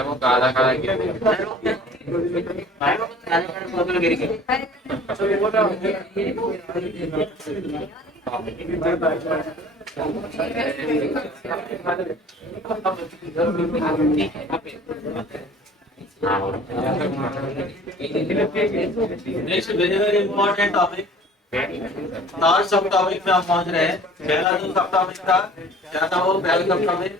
वो काला काला गिर next very very important topic, third सब टॉपिक में हम पहुंच रहे हैं। पहला जो सब टॉपिक था क्या था, वो पहला सब टॉपिक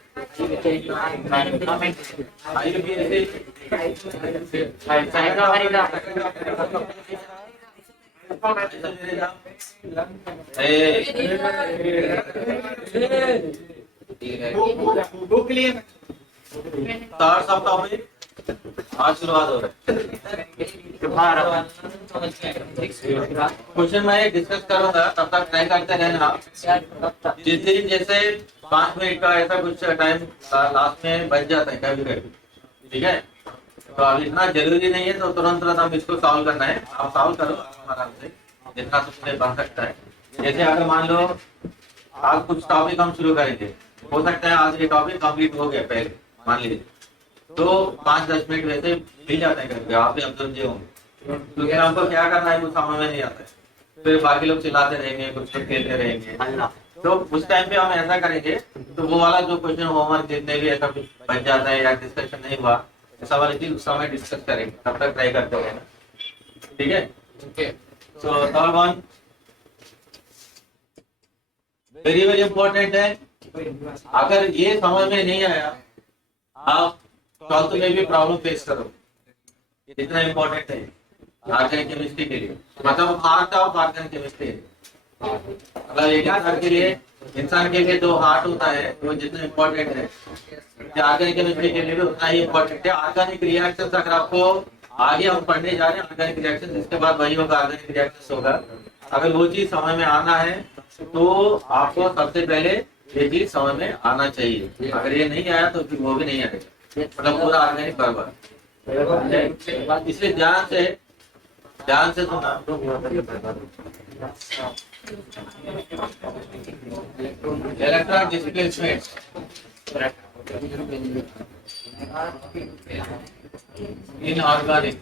थर्ड सब टॉपिक आज शुरुआत हो रहा है। क्वेश्चन मैं डिस्कस करूंगा, तब तक ट्राई करते रहना। जिस दिन जैसे 5 मिनट का ऐसा कुछ टाइम लास्ट में बच जाता है कभी कभी, ठीक है। तो अब इतना जरूरी नहीं है तो तुरंत तुरंत हम इसको सॉल्व करना है। आप सॉल्व करो आराम से जितना तुमसे बन सकता है। जैसे अगर मान लो आज कुछ टॉपिक हम शुरू करेंगे, हो सकता है आज ये टॉपिक कंप्लीट हो गया पहले मान लीजिए, तो 5-10 मिनट वैसे मिल जाते हैं करके आप भी ऑब्जर्व जो होंगे। तो फिर हमको क्या करना है कुछ समझ में नहीं आता है, फिर बाकी लोग चिल्लाते रहेंगे, कुछ लोग खेलते रहेंगे। तो उस टाइम पे हम ऐसा करेंगे, तो वो वाला जो क्वेश्चन होमवर्क जितने भी ऐसा कुछ बच जाता है या डिस्कशन नहीं हुआ, ऐसा वाली चीज उस समय डिस्कस करेंगे। तब तक ट्राई करते रहना, ठीक है। So third one very very important है। अगर ये समझ में नहीं आया, आप 12th में भी प्रॉब्लम फेस करो, इतना इम्पोर्टेंट है ऑर्गेनिक केमिस्ट्री के लिए, मतलब हार्ट ऑफ ऑर्गेनिक केमिस्ट्री। मतलब एक इंसान के लिए जो हार्ट होता है वो जितना इम्पोर्टेंट है, ऑर्गेनिक केमिस्ट्री के लिए भी उतना ही इम्पोर्टेंट है। ऑर्गेनिक रिएक्शन अगर आपको आगे हम पढ़ने जा रहे हैं ऑर्गेनिक रिएक्शन, जिसके बाद वही होगा ऑर्गेनिक रिएक्शन होगा। अगर वो चीज समझ में आना है तो आपको सबसे पहले ये चीज समझ में आना चाहिए। अगर ये नहीं आया तो फिर वो भी नहीं आएगा, मतलब पूरा ऑर्गेनिक बराबर। इसलिए ध्यान से सुनना। इलेक्ट्रॉन डिस्प्लेसमेंट इनऑर्गेनिक,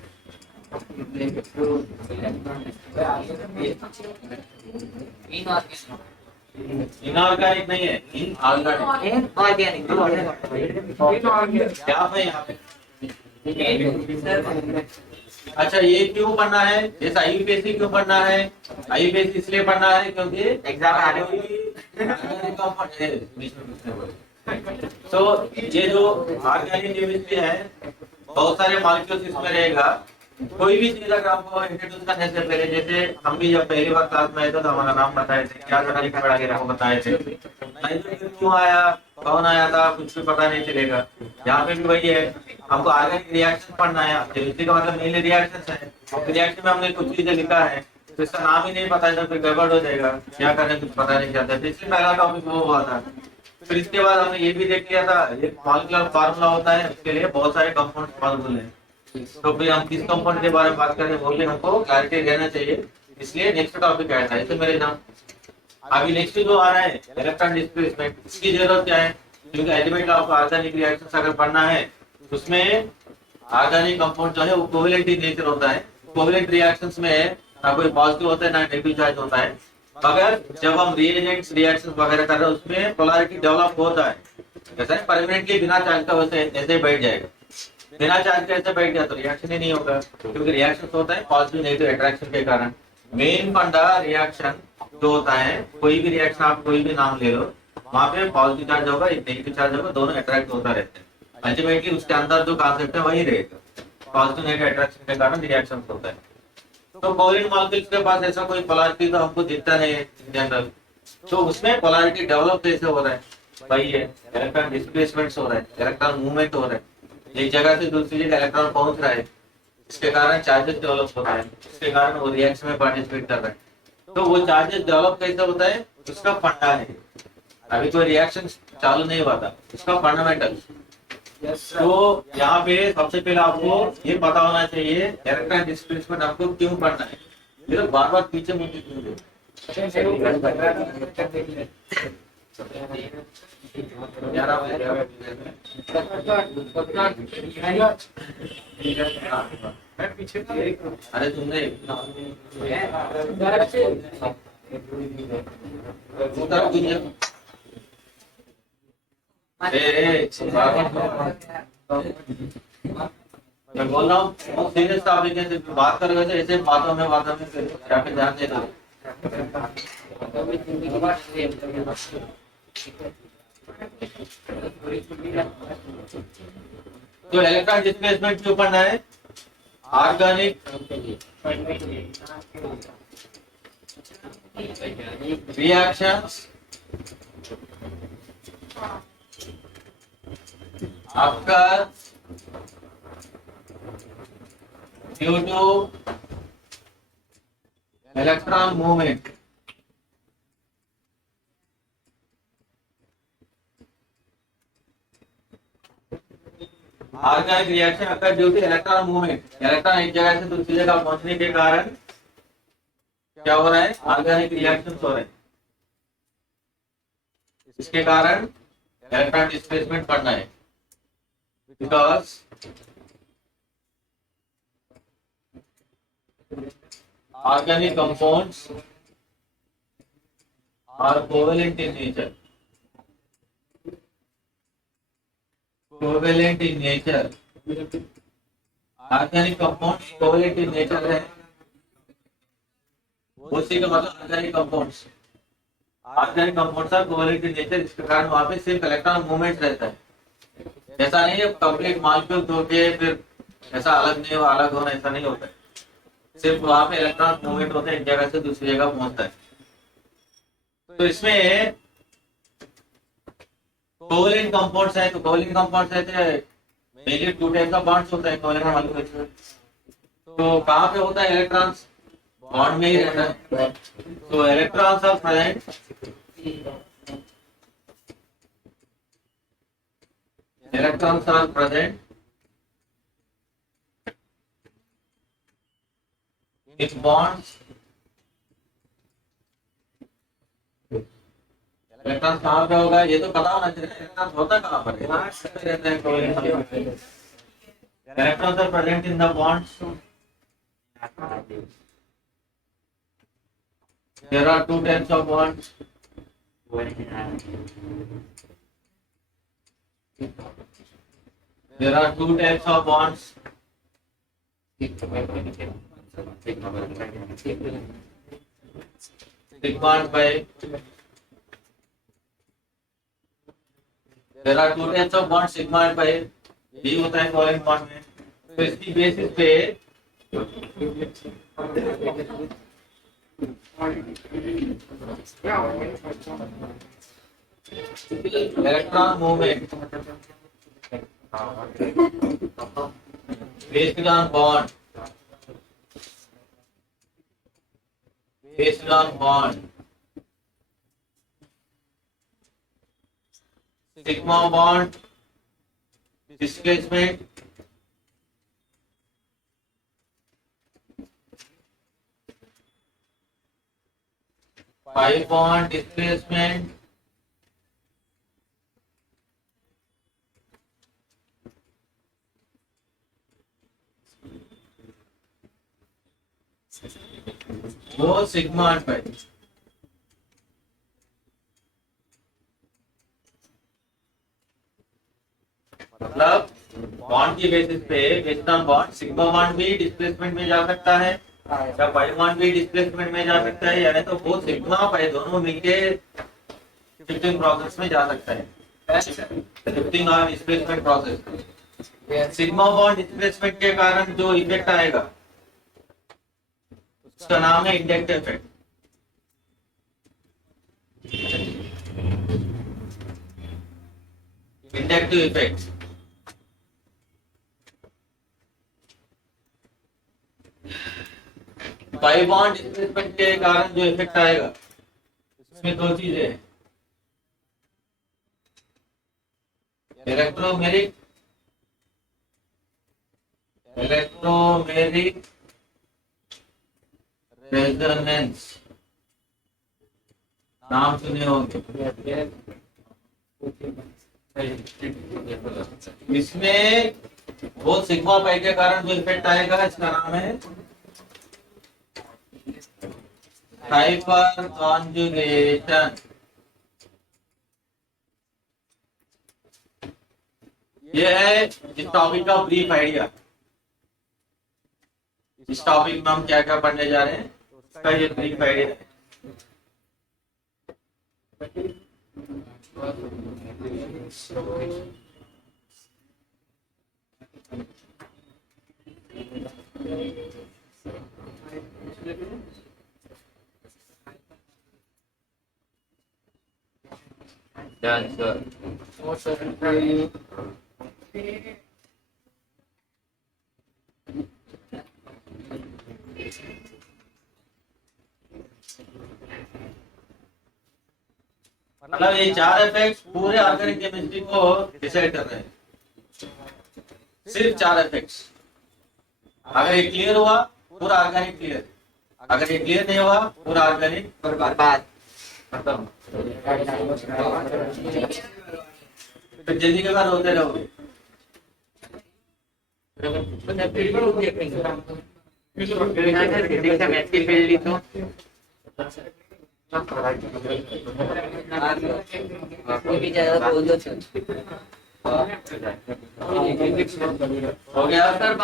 इनऑर्गेनिक नहीं है, इनऑर्गेनिक क्या है यहाँ पे। अच्छा ये क्यों पढ़ना है, जैसा यूपीएससी क्यों पढ़ना है, यूपीएससी इसलिए पढ़ना है क्योंकि एग्जाम आ रही तो ये जो ऑर्गेनिक केमिस्ट्री है बहुत सारे मॉलिक्यूल्स इसमें रहेगा। कोई भी चीज अगर आपको इंट्रोड्यूस करने से पहले, जैसे हम भी जब पहली बार क्लास में आए थे तो हमारा नाम बताए थे, क्या बताए थे, क्यों आया, कौन आया था, कुछ भी पता नहीं चलेगा। यहाँ पे भी वही है, हमको ऑर्गेनिक रिएक्शन पढ़ना है। केमिस्ट्री का मतलब मेनली रिएक्शन है। रिएक्शन में हमने कुछ चीजें लिखा है तो इसका नाम ही नहीं पता है तो फिर गड़बड़ हो जाएगा, क्या करने कुछ पता नहीं चलता। इसलिए पहला टॉपिक वो हुआ था। फिर इसके बाद हमने ये भी देख लिया था, एक मॉलिक्यूलर फार्मूला होता है, उसके लिए बहुत सारे कंपाउंड पॉसिबल है। तो फिर हम किस कंपाउंड के बारे में बात करें बोलिए, हमको क्लैरिटी रहना चाहिए। इसलिए नेक्स्ट टॉपिक आया था इसे मेरे नाम। अभी नेक्स्ट जो आ रहा है इलेक्ट्रॉन डिस्प्लेसमेंट, इसकी जरूरत क्या है, क्योंकि एलिमेंट ऑफ ऑर्गेनिक रिएक्शंस अगर पढ़ना है उसमें ऑर्गेनिक कंपाउंड जो है वो कोवेलेंट इन नेचर होता है। कोवेलेंट रिएक्शंस में ना कोई पॉजिटिव होता है ना नेगेटिव चार्ज होता है, मगर जब हम रिएजेंट्स रिएक्शंस वगैरह कर रहे हैं उसमें पोलैरिटी डेवलप होता है। जैसे परमानेंटली बिना चार्ज का वैसे ऐसे बैठ जाएगा, बिना चार्ज के ऐसे बैठ गया तो रिएक्शन ही नहीं होगा, क्योंकि रिएक्शन होता है पॉजिटिव नेगेटिव अट्रैक्शन के कारण। मेन फंडा रिएक्शन जो होता है, कोई भी रिएक्शन आप कोई भी नाम ले लो, वहाँ पे पॉजिटिव चार्ज होगा एक नेगेटिव चार्ज होगा, दोनों अट्रैक्ट होता रहता है। अल्टीमेटली उसके अंदर जो कॉन्सेप्ट है वही रहेगा, पॉजिटिव नेगेटिव अट्रैक्शन के कारण रिएक्शन होता है। तो कोवेलेंट मॉलिक्यूल्स के पास ऐसा कोई पोलैरिटी तो हमको दिखता नहीं है जनरल, तो उसमें पोलैरिटी डेवलप कैसे हो रहा है, वही है इलेक्ट्रॉन डिस्प्लेसमेंट हो रहा है, इलेक्ट्रॉन मूवमेंट हो रहा है, एक जगह से दूसरी जगह इलेक्ट्रॉन पहुंच रहा है, इसके कारण चार्जेस डेवलप होता है, इसके कारण वो रिएक्शन में पार्टिसिपेट कर रहा है। तो वो चार्जेस डेवलप कैसे होता है, उसका फंडा है। अभी कोई रिएक्शन चालू नहीं हुआ था, उसका फंडामेंटल। तो यहाँ पे सबसे पहले आपको ये पता होना चाहिए इलेक्ट्रॉन डिस्प्लेसमेंट आपको क्यों पढ़ना है। ये तो बार बार पीछे मुझे क्यों दे? अरे तुमने मैं बोल रहा हूँ बहुत सीरियस टॉपिक है, सिर्फ बात करोगे तो ऐसे बातों में फिर यहाँ पे ध्यान दे दो। तो इलेक्ट्रॉन डिस्प्लेसमेंट क्यों पढ़ना है? Organic reactions occur due to electron movement. Organic reaction occur due two electron movement. Electron एक जगह से दूसरी जगह पहुंचने के कारण क्या हो रहा है? ऑर्गेनिक रिएक्शन हो रहे हैं। इसके कारण इलेक्ट्रॉन डिस्प्लेसमेंट पढ़ना है। Because organic compounds are covalent in nature. Covalent in nature. Organic compounds covalent in nature है। उसी का मतलब organic compounds। Organic compounds are covalent in nature। इसके कारण वहाँ पे सिर्फ इलेक्ट्रॉन मूवमेंट रहता है। ऐसा नहीं है कंप्लीट मॉलिक्यूल होके फिर ऐसा अलग नहीं हुआ, अलग होना ऐसा नहीं होता है। सिर्फ वहां पे इलेक्ट्रॉन मूवमेंट होते हैं, एक जगह से दूसरी जगह पहुंचता है। तो इसमें कोवलेंट कंपाउंड्स है। तो कोवलेंट कंपाउंड्स है मेनली टू टाइप का बॉन्ड्स होता है कोवलेंट मॉलिक्यूल। तो कहाँ पे होता है? इलेक्ट्रॉन्स बॉन्ड में ही रहता है। तो electrons are present electrons are present in bonds. Electron कहाँ पे होगा ये तो पता होना चाहिए। इलेक्ट्रॉन होता कहाँ पर है? रहते हैं covalent. Electrons are present in the bonds. There are two types of bonds. There are two types of bonds. Sigma and pi. There are two types of bonds, sigma and pi. ये होता है covalent bond में। तो इसकी basis पे electron movement based on bond based on bond. Sigma bond displacement pi bond displacement वो sigma and pi. मतलब bond की बेसिस पे based on bond sigma bond भी डिस्प्लेसमेंट में जा सकता है या पाई बॉन्ड भी डिस्प्लेसमेंट में जा सकता है, यानी तो वो सिग्मा पाई दोनों मिलके शिफ्टिंग प्रोसेस में जा सकता है। शिफ्टिंग और displacement process. Sigma bond displacement के कारण जो इफेक्ट आएगा उसका नाम है inductive effect. Inductive effect pi bond displacement के कारण जो इफेक्ट आएगा इसमें दो चीजें हैं, इलेक्ट्रोमेरिक रेजोनेंस, नाम सुने होंगे। इसमें वो सिग्मा पाई के कारण जो इफेक्ट आएगा इसका नाम है हाइपर कॉन्जुगेशन। ये है इस टॉपिक का ब्रीफ आइडिया। इस टॉपिक में हम क्या क्या पढ़ने जा रहे हैं उसका ये ब्रीफ आइडिया है। मतलब ये चार इफेक्ट्स पूरे ऑर्गेनिक केमिस्ट्री को डिसाइड कर रहे हैं, सिर्फ चार इफेक्ट्स। अगर ये क्लियर हुआ पूरा ऑर्गेनिक क्लियर, अगर ये क्लियर नहीं हुआ पूरा ऑर्गेनिक बर्बाद खत्म। फिर जल्दी के बाद होते रहोगे। हो गया सर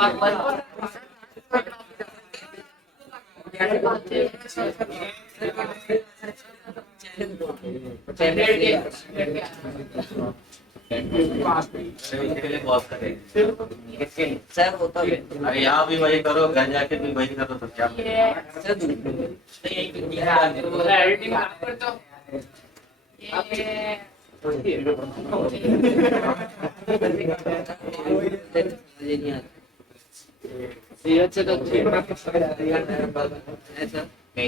सर वो तो अरे यहाँ भी वही करो, घर जाके भी वही करो तो क्या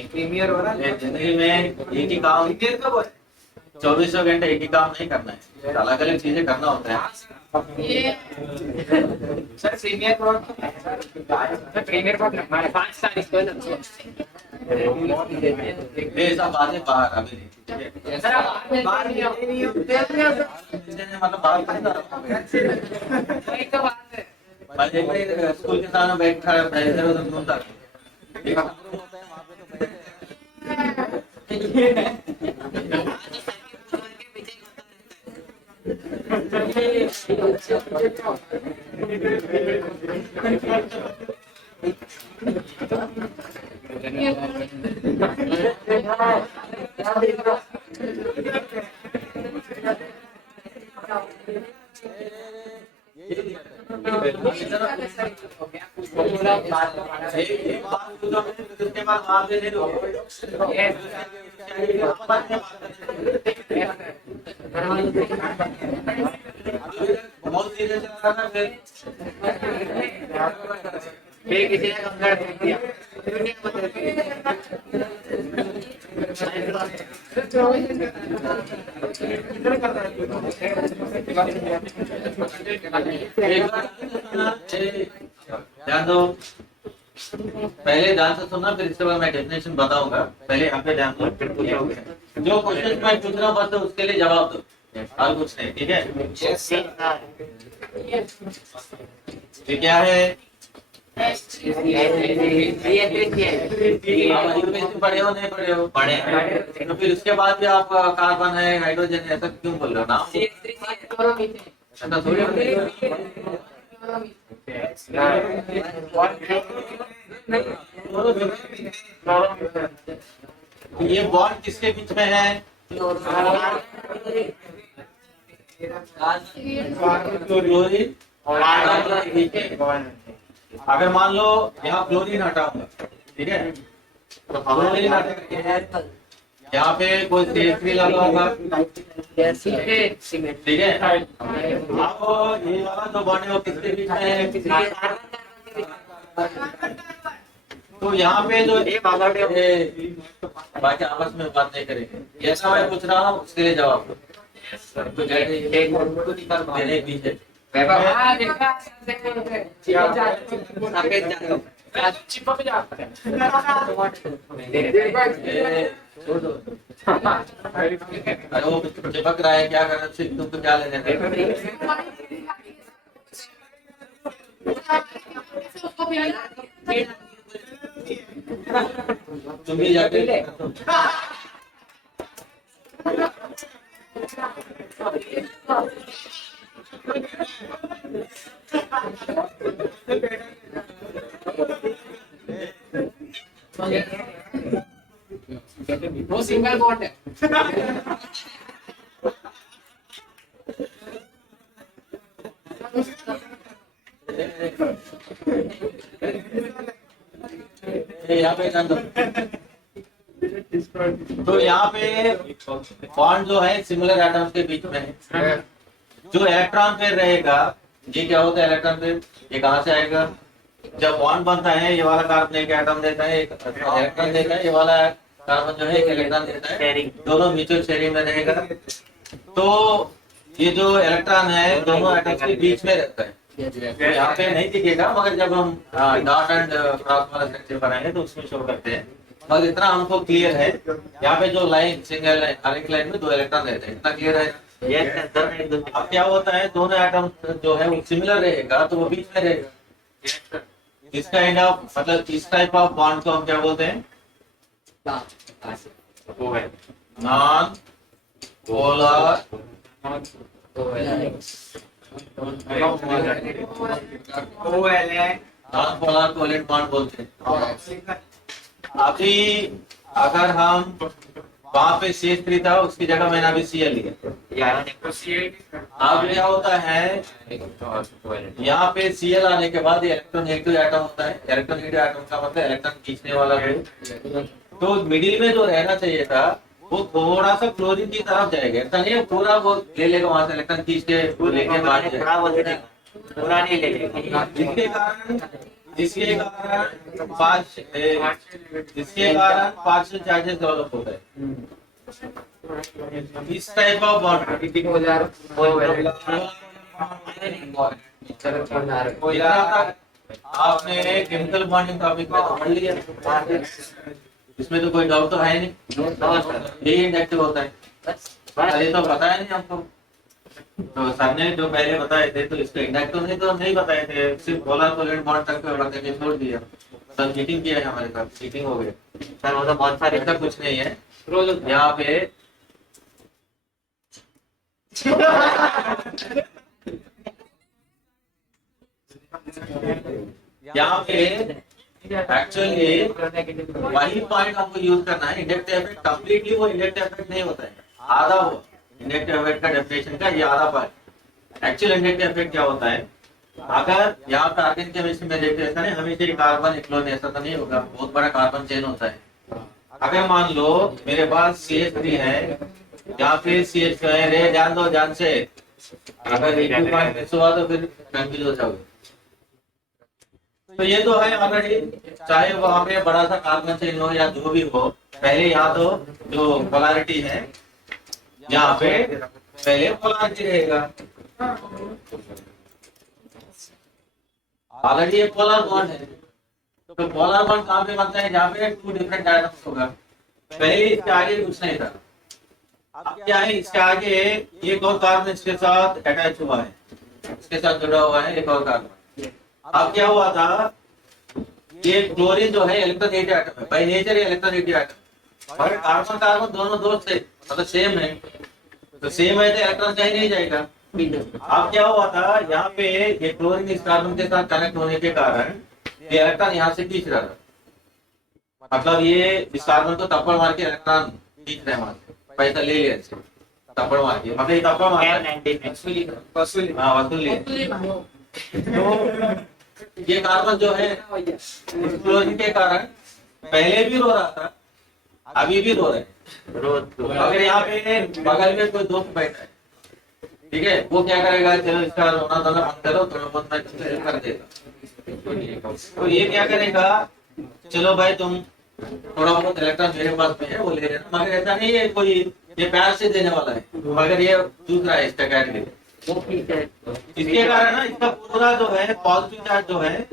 प्रीमियर हो रहा है। जिंदगी में एक ही काम 24 घंटे एक ही काम नहीं करना है, अलग अलग चीजें करना होता है। सर प्रीमियर को हमारे 5 तारीख को ये सब बातें बाहर अभी नहीं, ठीक है? सर बाहर नहीं मतलब बाहर स्कूल के सामने बैठा है, इधर उधर घूमता है। उसके बाद वहां से बहुत सीरियस चल रहा है। फिर किसी ने कंगार दे दिया ध्यान दो, पहले ध्यान से सुनना, फिर इसके बाद मैं डेफिनेशन बताऊंगा। पहले यहाँ पे ध्यान दो, फिर पूछोगे। जो क्वेश्चन मैं पूछ रहा हूँ बस उसके लिए जवाब दो, और कुछ नहीं, ठीक है? ये क्या है? पढ़े हो नहीं पढ़े हो? पढ़े। तो फिर उसके बाद भी आप कार्बन है, हाइड्रोजन है, ऐसा क्यों बोल रहे हो ना? ऐसा थोड़ी होता है। ये बॉन्ड किसके बीच में है? क्लोरीन। अगर मान लो यहाँ क्लोरीन हटाऊंगा, ठीक है? तो क्लोरीन हटा के यहाँ पे कोई CH3 लगा होगा, ठीक है? अब ये वाला जो बॉन्ड है वो किसके बीच में है? तो तो यहाँ पे जो ये बाबा डे बाकी आपस में बात नहीं करेंगे, ऐसा मैं पूछ रहा हूँ उसके लिए जवाब दो। तो एक को निकाल मेरे पीछे वैभव देखा सफेद जातो चिपक जाता है अरे वो चिपक रहा है, क्या करना चाहिए तुमको, क्या लेने तुम भी जाके वो सिंगल बॉन्ड है यहाँ पे जान दो। तो यहाँ पे बॉन्ड जो है सिमिलर एटम्स के बीच में है। जो इलेक्ट्रॉन पेयर रहेगा, ये क्या होता है इलेक्ट्रॉन पेयर, ये कहाँ से आएगा, जब बॉन्ड बनता है ये वाला कार्बन एक एटम देता है, एक इलेक्ट्रॉन देता है, ये वाला कार्बन जो है एक इलेक्ट्रॉन देता है, दोनों म्यूचुअल शेयरिंग में रहेगा। तो ये जो इलेक्ट्रॉन है दोनों एटम्स के बीच में रहता है। यहाँ पे नहीं दिखेगा, मगर जब हम डॉट एंड क्रॉस वाला स्ट्रक्चर बनाएंगे तो उसमें शो करते हैं। मगर इतना हमको क्लियर है, यहाँ पे जो लाइन सिंगल लाइन, हर एक लाइन में दो इलेक्ट्रॉन रहते हैं, इतना क्लियर है। अब क्या होता है, दोनों एटम जो है वो सिमिलर रहेगा तो वो बीच में रहेगा। इस काइंड ऑफ मतलब इस टाइप ऑफ बॉन्ड को हम क्या बोलते हैं, non polar non polar covalent bond बोलते हैं। अभी अगर हम वहां पे CH3 था, उसकी जगह मैंने अभी Cl लिया। अब क्या होता है, यहाँ पे Cl आने के बाद इलेक्ट्रोनेगेटिव एटम होता है। इलेक्ट्रोनेगेटिव एटम का मतलब इलेक्ट्रॉन खींचने वाला है। तो मिडिल में जो रहना चाहिए था वो थोड़ा सा क्लोरीन की तरफ जाएगा, ऐसा नहीं है पूरा वो ले लेगा वहां से इलेक्ट्रॉन खींच के लेके बाहर जाएगा, पूरा नहीं लेगा जिसके कारण पार्शियल चार्जेस डेवलप होता है। इस टाइप ऑफ बॉन्ड आपने केमिकल बॉन्डिंग टॉपिक में तो पढ़ लिया, इसमें तो कोई डाउट तो है नहीं, यही इंडक्टिव होता है। ये तो बताया नहीं हमको, तो सर ने जो पहले बताए थे तो इसको इंडक्टिव नहीं तो नहीं बताए थे, सिर्फ पोलर कोवेलेंट बॉन्ड तक बता के छोड़ दिया। सर मीटिंग किया है हमारे साथ, मीटिंग हो गई सर, वो तो बहुत सारे ऐसा कुछ नहीं है यहाँ पे। यहाँ पे एक्चुअली वही पॉइंट हमको यूज करना है। इंडक्टिव इफेक्ट कंप्लीटली वो इंडक्टिव इफेक्ट नहीं होता है, आधा वो इंडक्टिव इफेक्ट का डेफिनेशन का ये आधा पार्ट। एक्चुअल इंडक्टिव इफेक्ट क्या होता है, अगर यहाँ पे ऑर्गेनिक केमिस्ट्री में देखते ऐसा नहीं हमेशा कार्बन इक्लोन ऐसा तो नहीं होगा, बहुत बड़ा कार्बन चेन होता है। अगर मान लो मेरे पास CH3 है, यहाँ पे CH है, रे जान दो जान से, अगर एक भी पॉइंट मिस हुआ तो फिर कंफ्यूज हो जाओगे। तो ये तो है ऑलरेडी, चाहे वहां पे बड़ा सा कार्बन चेन हो या जो भी हो, पहले यहाँ तो जो पोलैरिटी है यहाँ पे पहले पोलैरिटी रहेगा। ऑलरेडी ये पोलर बॉन्ड है, तो पोलर बॉन्ड कहाँ पे बनता है, जहाँ पे टू डिफरेंट एटम्स होगा। पहले इसके आगे कुछ नहीं था, अब क्या है इसके आगे एक और कार्बन इसके साथ अटैच हुआ है, इसके साथ जुड़ा हुआ है एक और कार्बन। अब क्या हुआ था, ये क्लोरीन जो है इलेक्ट्रोनेगेटिव एटम है, बाय नेचर इलेक्ट्रोनेगेटिव एटम, और कार्बन कार्बन दोनों दोस्त है मतलब सेम है, तो सेम है तो इलेक्ट्रॉन कहीं नहीं जाएगा। अब क्या हुआ था, यहाँ पे ये क्लोरीन इस कार्बन के साथ कनेक्ट होने के कारण ये इलेक्ट्रॉन यहाँ से खींच रहा था, मतलब ये इस कार्बन को थप्पड़ मार के इलेक्ट्रॉन खींच रहे हैं वहां से, पैसा ले लिया इससे थप्पड़ मार के, मतलब ये थप्पड़ मार वसूली। तो ये कार्बन जो है क्लोरीन के कारण पहले भी रो रहा था, अभी भी रो रहा है। अगर यहाँ पे बगल में कोई दोस्त बैठा है, ठीक है, वो क्या करेगा, चलो इसका रोना धोना बंद करो, थोड़ा बहुत मैं हेल्प कर देगा। तो ये क्या करेगा, चलो भाई तुम थोड़ा बहुत इलेक्ट्रॉन मेरे पास में है वो ले लेना, मगर ऐसा नहीं है कोई ये प्यार से देने वाला है, मगर ये दूसरा है इसका कैटेगरी। वो ठीक है। इसके कारण ना इसका पूरा जो है पॉजिटिव चार्ज जो है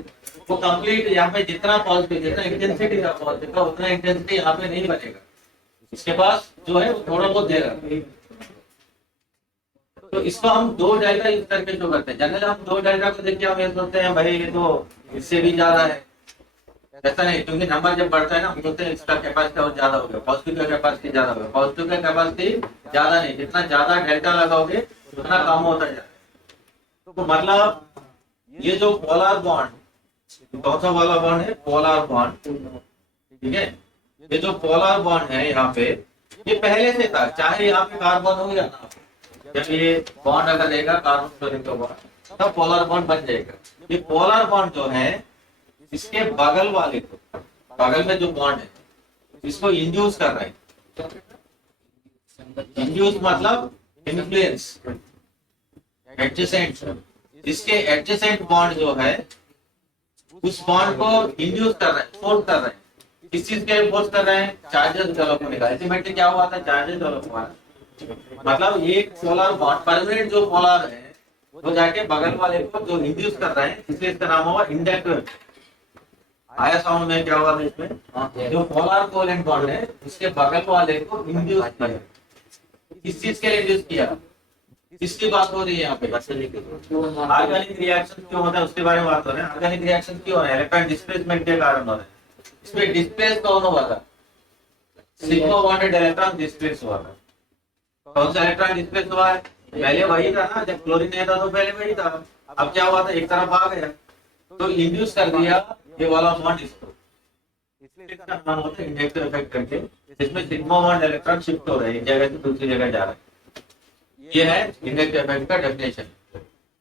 वो कंप्लीट यहाँ पे जितना पॉजिटिव जितना इंटेंसिटी का पॉजिटिव का उतना इंटेंसिटी यहाँ पे नहीं बनेगा, इसके पास जो है वो थोड़ा बहुत देगा। तो इसको हम दो डेल्टा यूज करके जो करते हैं, जनरल हम दो डेल्टा को देख के हम ये सोचते हैं भाई ये तो इससे भी ज्यादा है, ऐसा नहीं, क्योंकि नंबर जब बढ़ता है ना हम बोलते हैं इसका कैपेसिटी और ज्यादा हो गया, पॉजिटिव का कैपेसिटी ज्यादा हो गया, पॉजिटिव का कैपेसिटी ज्यादा नहीं, जितना ज्यादा डेल्टा लगाओगे उतना कम होता जाता है। तो मतलब ये जो पोलर बॉन्ड, कौन सा वाला बॉन्ड है, पोलर बॉन्ड, ठीक है, ये जो पोलर बॉन्ड है यहाँ पे ये पहले से था, चाहे यहाँ पे कार्बन हो या ना हो, जब ये बॉन्ड अगर रहेगा कार्बन क्लोरीन का बॉन्ड तब पोलर बॉन्ड बन जाएगा। ये पोलर बॉन्ड जो है इसके बगल वाले को, बगल में जो बॉन्ड है इसको इंड्यूस कर रहा है, इंड्यूस मतलब इन्फ्लुएंस, एडजेसेंट, इसके एडजेसेंट बॉन्ड जो है उस बॉन्ड को इंड्यूस कर रहे हैं, फोर्स कर रहे हैं, किस चीज के लिए फोर्स कर रहे हैं, चार्जेस डेवलप होने का। अल्टीमेटली क्या हुआ था, चार्जेस डेवलप हुआ, मतलब एक पोलर बॉन्ड परमानेंट जो पोलर है वो जाके बगल वाले को जो इंड्यूस कर रहे हैं, इसलिए इसका नाम हुआ इंडक्टर। आया साउंड में क्या हुआ था इसमें, जो पोलर कोवेलेंट बॉन्ड है उसके बगल वाले को इंड्यूस किया, किस चीज के लिए इंड्यूस किया, इसकी बात हो रही है यहाँ पे। ऑर्गेनिक रिएक्शन क्यों होता है उसके बारे में बात हो रहे हैं। ऑर्गेनिक रिएक्शन क्यों हो रहा है, इलेक्ट्रॉन डिस्प्लेसमेंट के कारण हो रहा है। इसमें डिस्प्लेस कौन हुआ था, सिग्मा बॉन्डेड इलेक्ट्रॉन डिस्प्लेस हुआ था। कौन सा इलेक्ट्रॉन डिस्प्लेस हुआ है, पहले वही था ना, जब क्लोरीन नहीं था तो पहले वही था, अब क्या हुआ था एक तरफ आ गया तो इंड्यूस कर दिया ये वाला बॉन्ड इसको, इसलिए इसका नाम होता है इंडक्टिव इफेक्ट करके, जिसमें सिग्मा बॉन्ड इलेक्ट्रॉन शिफ्ट हो रहा है एक जगह से दूसरी जगह जा रहा है। ये है इंडक्टिव इफेक्ट का डेफिनेशन।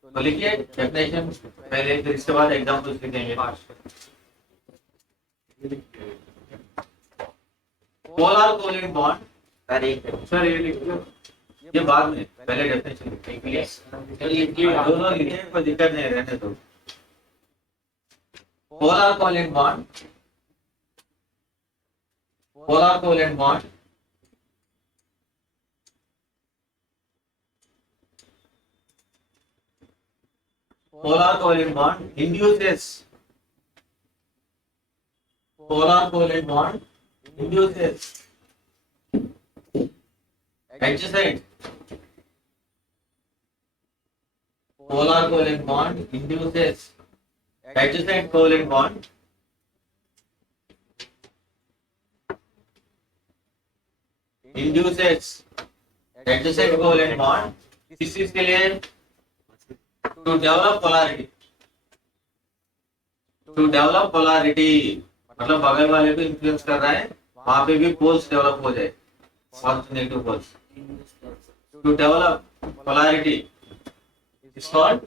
तो लिखिए डेफिनेशन पहले, फिर इसके बाद एग्जांपल्स लिखेंगे। पोलर कोवेलेंट बॉन्ड, सर ये लिख लो, ये बाद में, पहले डेफिनेशन लिखेंगे, दोनों लिखे कोई दिक्कत नहीं, रहने दो। Polar covalent bond, polar covalent bond polar covalent bond induces, polar covalent bond induces adjacent, polar covalent bond induces adjacent covalent bond induces adjacent covalent bond, किस चीज के लिए, to develop polarity, to develop polarity मतलब बगल वाले को influence कर रहा है, वहां पे भी पोल्स डेवलप हो जाए, positive negative poles, to develop polarity is called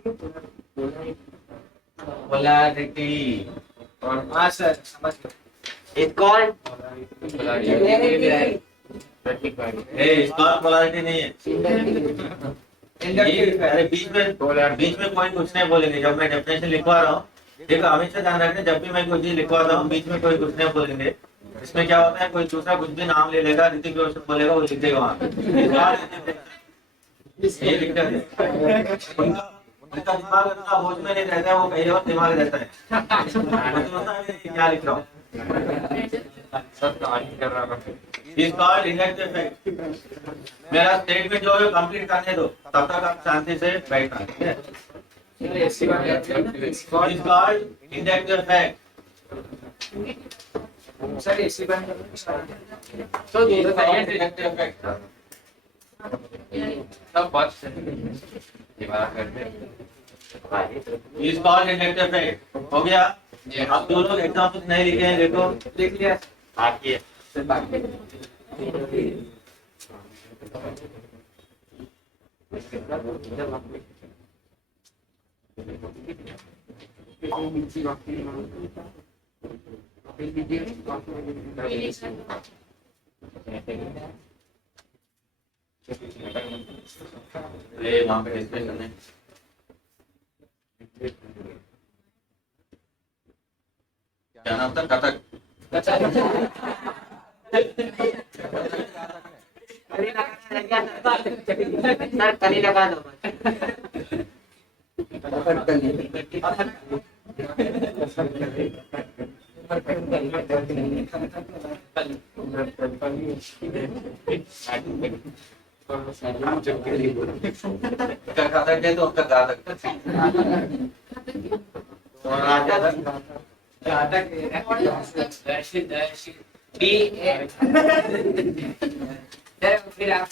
polarity. हाँ सर समझ गए। इट कॉल्ड इसका पोलैरिटी नहीं है, अरे बीच में कोई कुछ नहीं बोलेंगे। जब मैं डेफिनेशन लिखवा रहा हूँ, देखो हमेशा ध्यान रखना, जब भी मैं कोई चीज लिखवाता हूँ बीच में कोई कुछ नहीं बोलेंगे। इसमें क्या होता है, कोई दूसरा कुछ भी नाम ले लेगा, ऋतिक रोशन बोलेगा, वो लिख देगा वहां पे, ये दिक्कत है। उनका दिमाग इतना बोझ में नहीं रहता है, वो कहीं और दिमाग रहता है, क्या लिख रहा हूँ। इस कॉल्ड इंडक्टिव इफेक्ट। मेरा स्टेटमेंट जो है कंप्लीट करने दो, तब तक आप शांति से बैठना, ठीक है। इस called inductive effect. Sir AC बंद तो इंडक्टिव इफेक्ट सब बात ये बात करते इस कॉल्ड इंडक्टिव इफेक्ट। हो गया। आप दो लोग एग्जाम्पल नहीं लिखे हैं, देखो लिख लिया आगे वहां पे डिस्प्ले करने क्या नाम था, कथक। सर कली लगा दो। क्या खा सकते हैं तो उसका गा सकते हैं। तो आ जाता फिर आप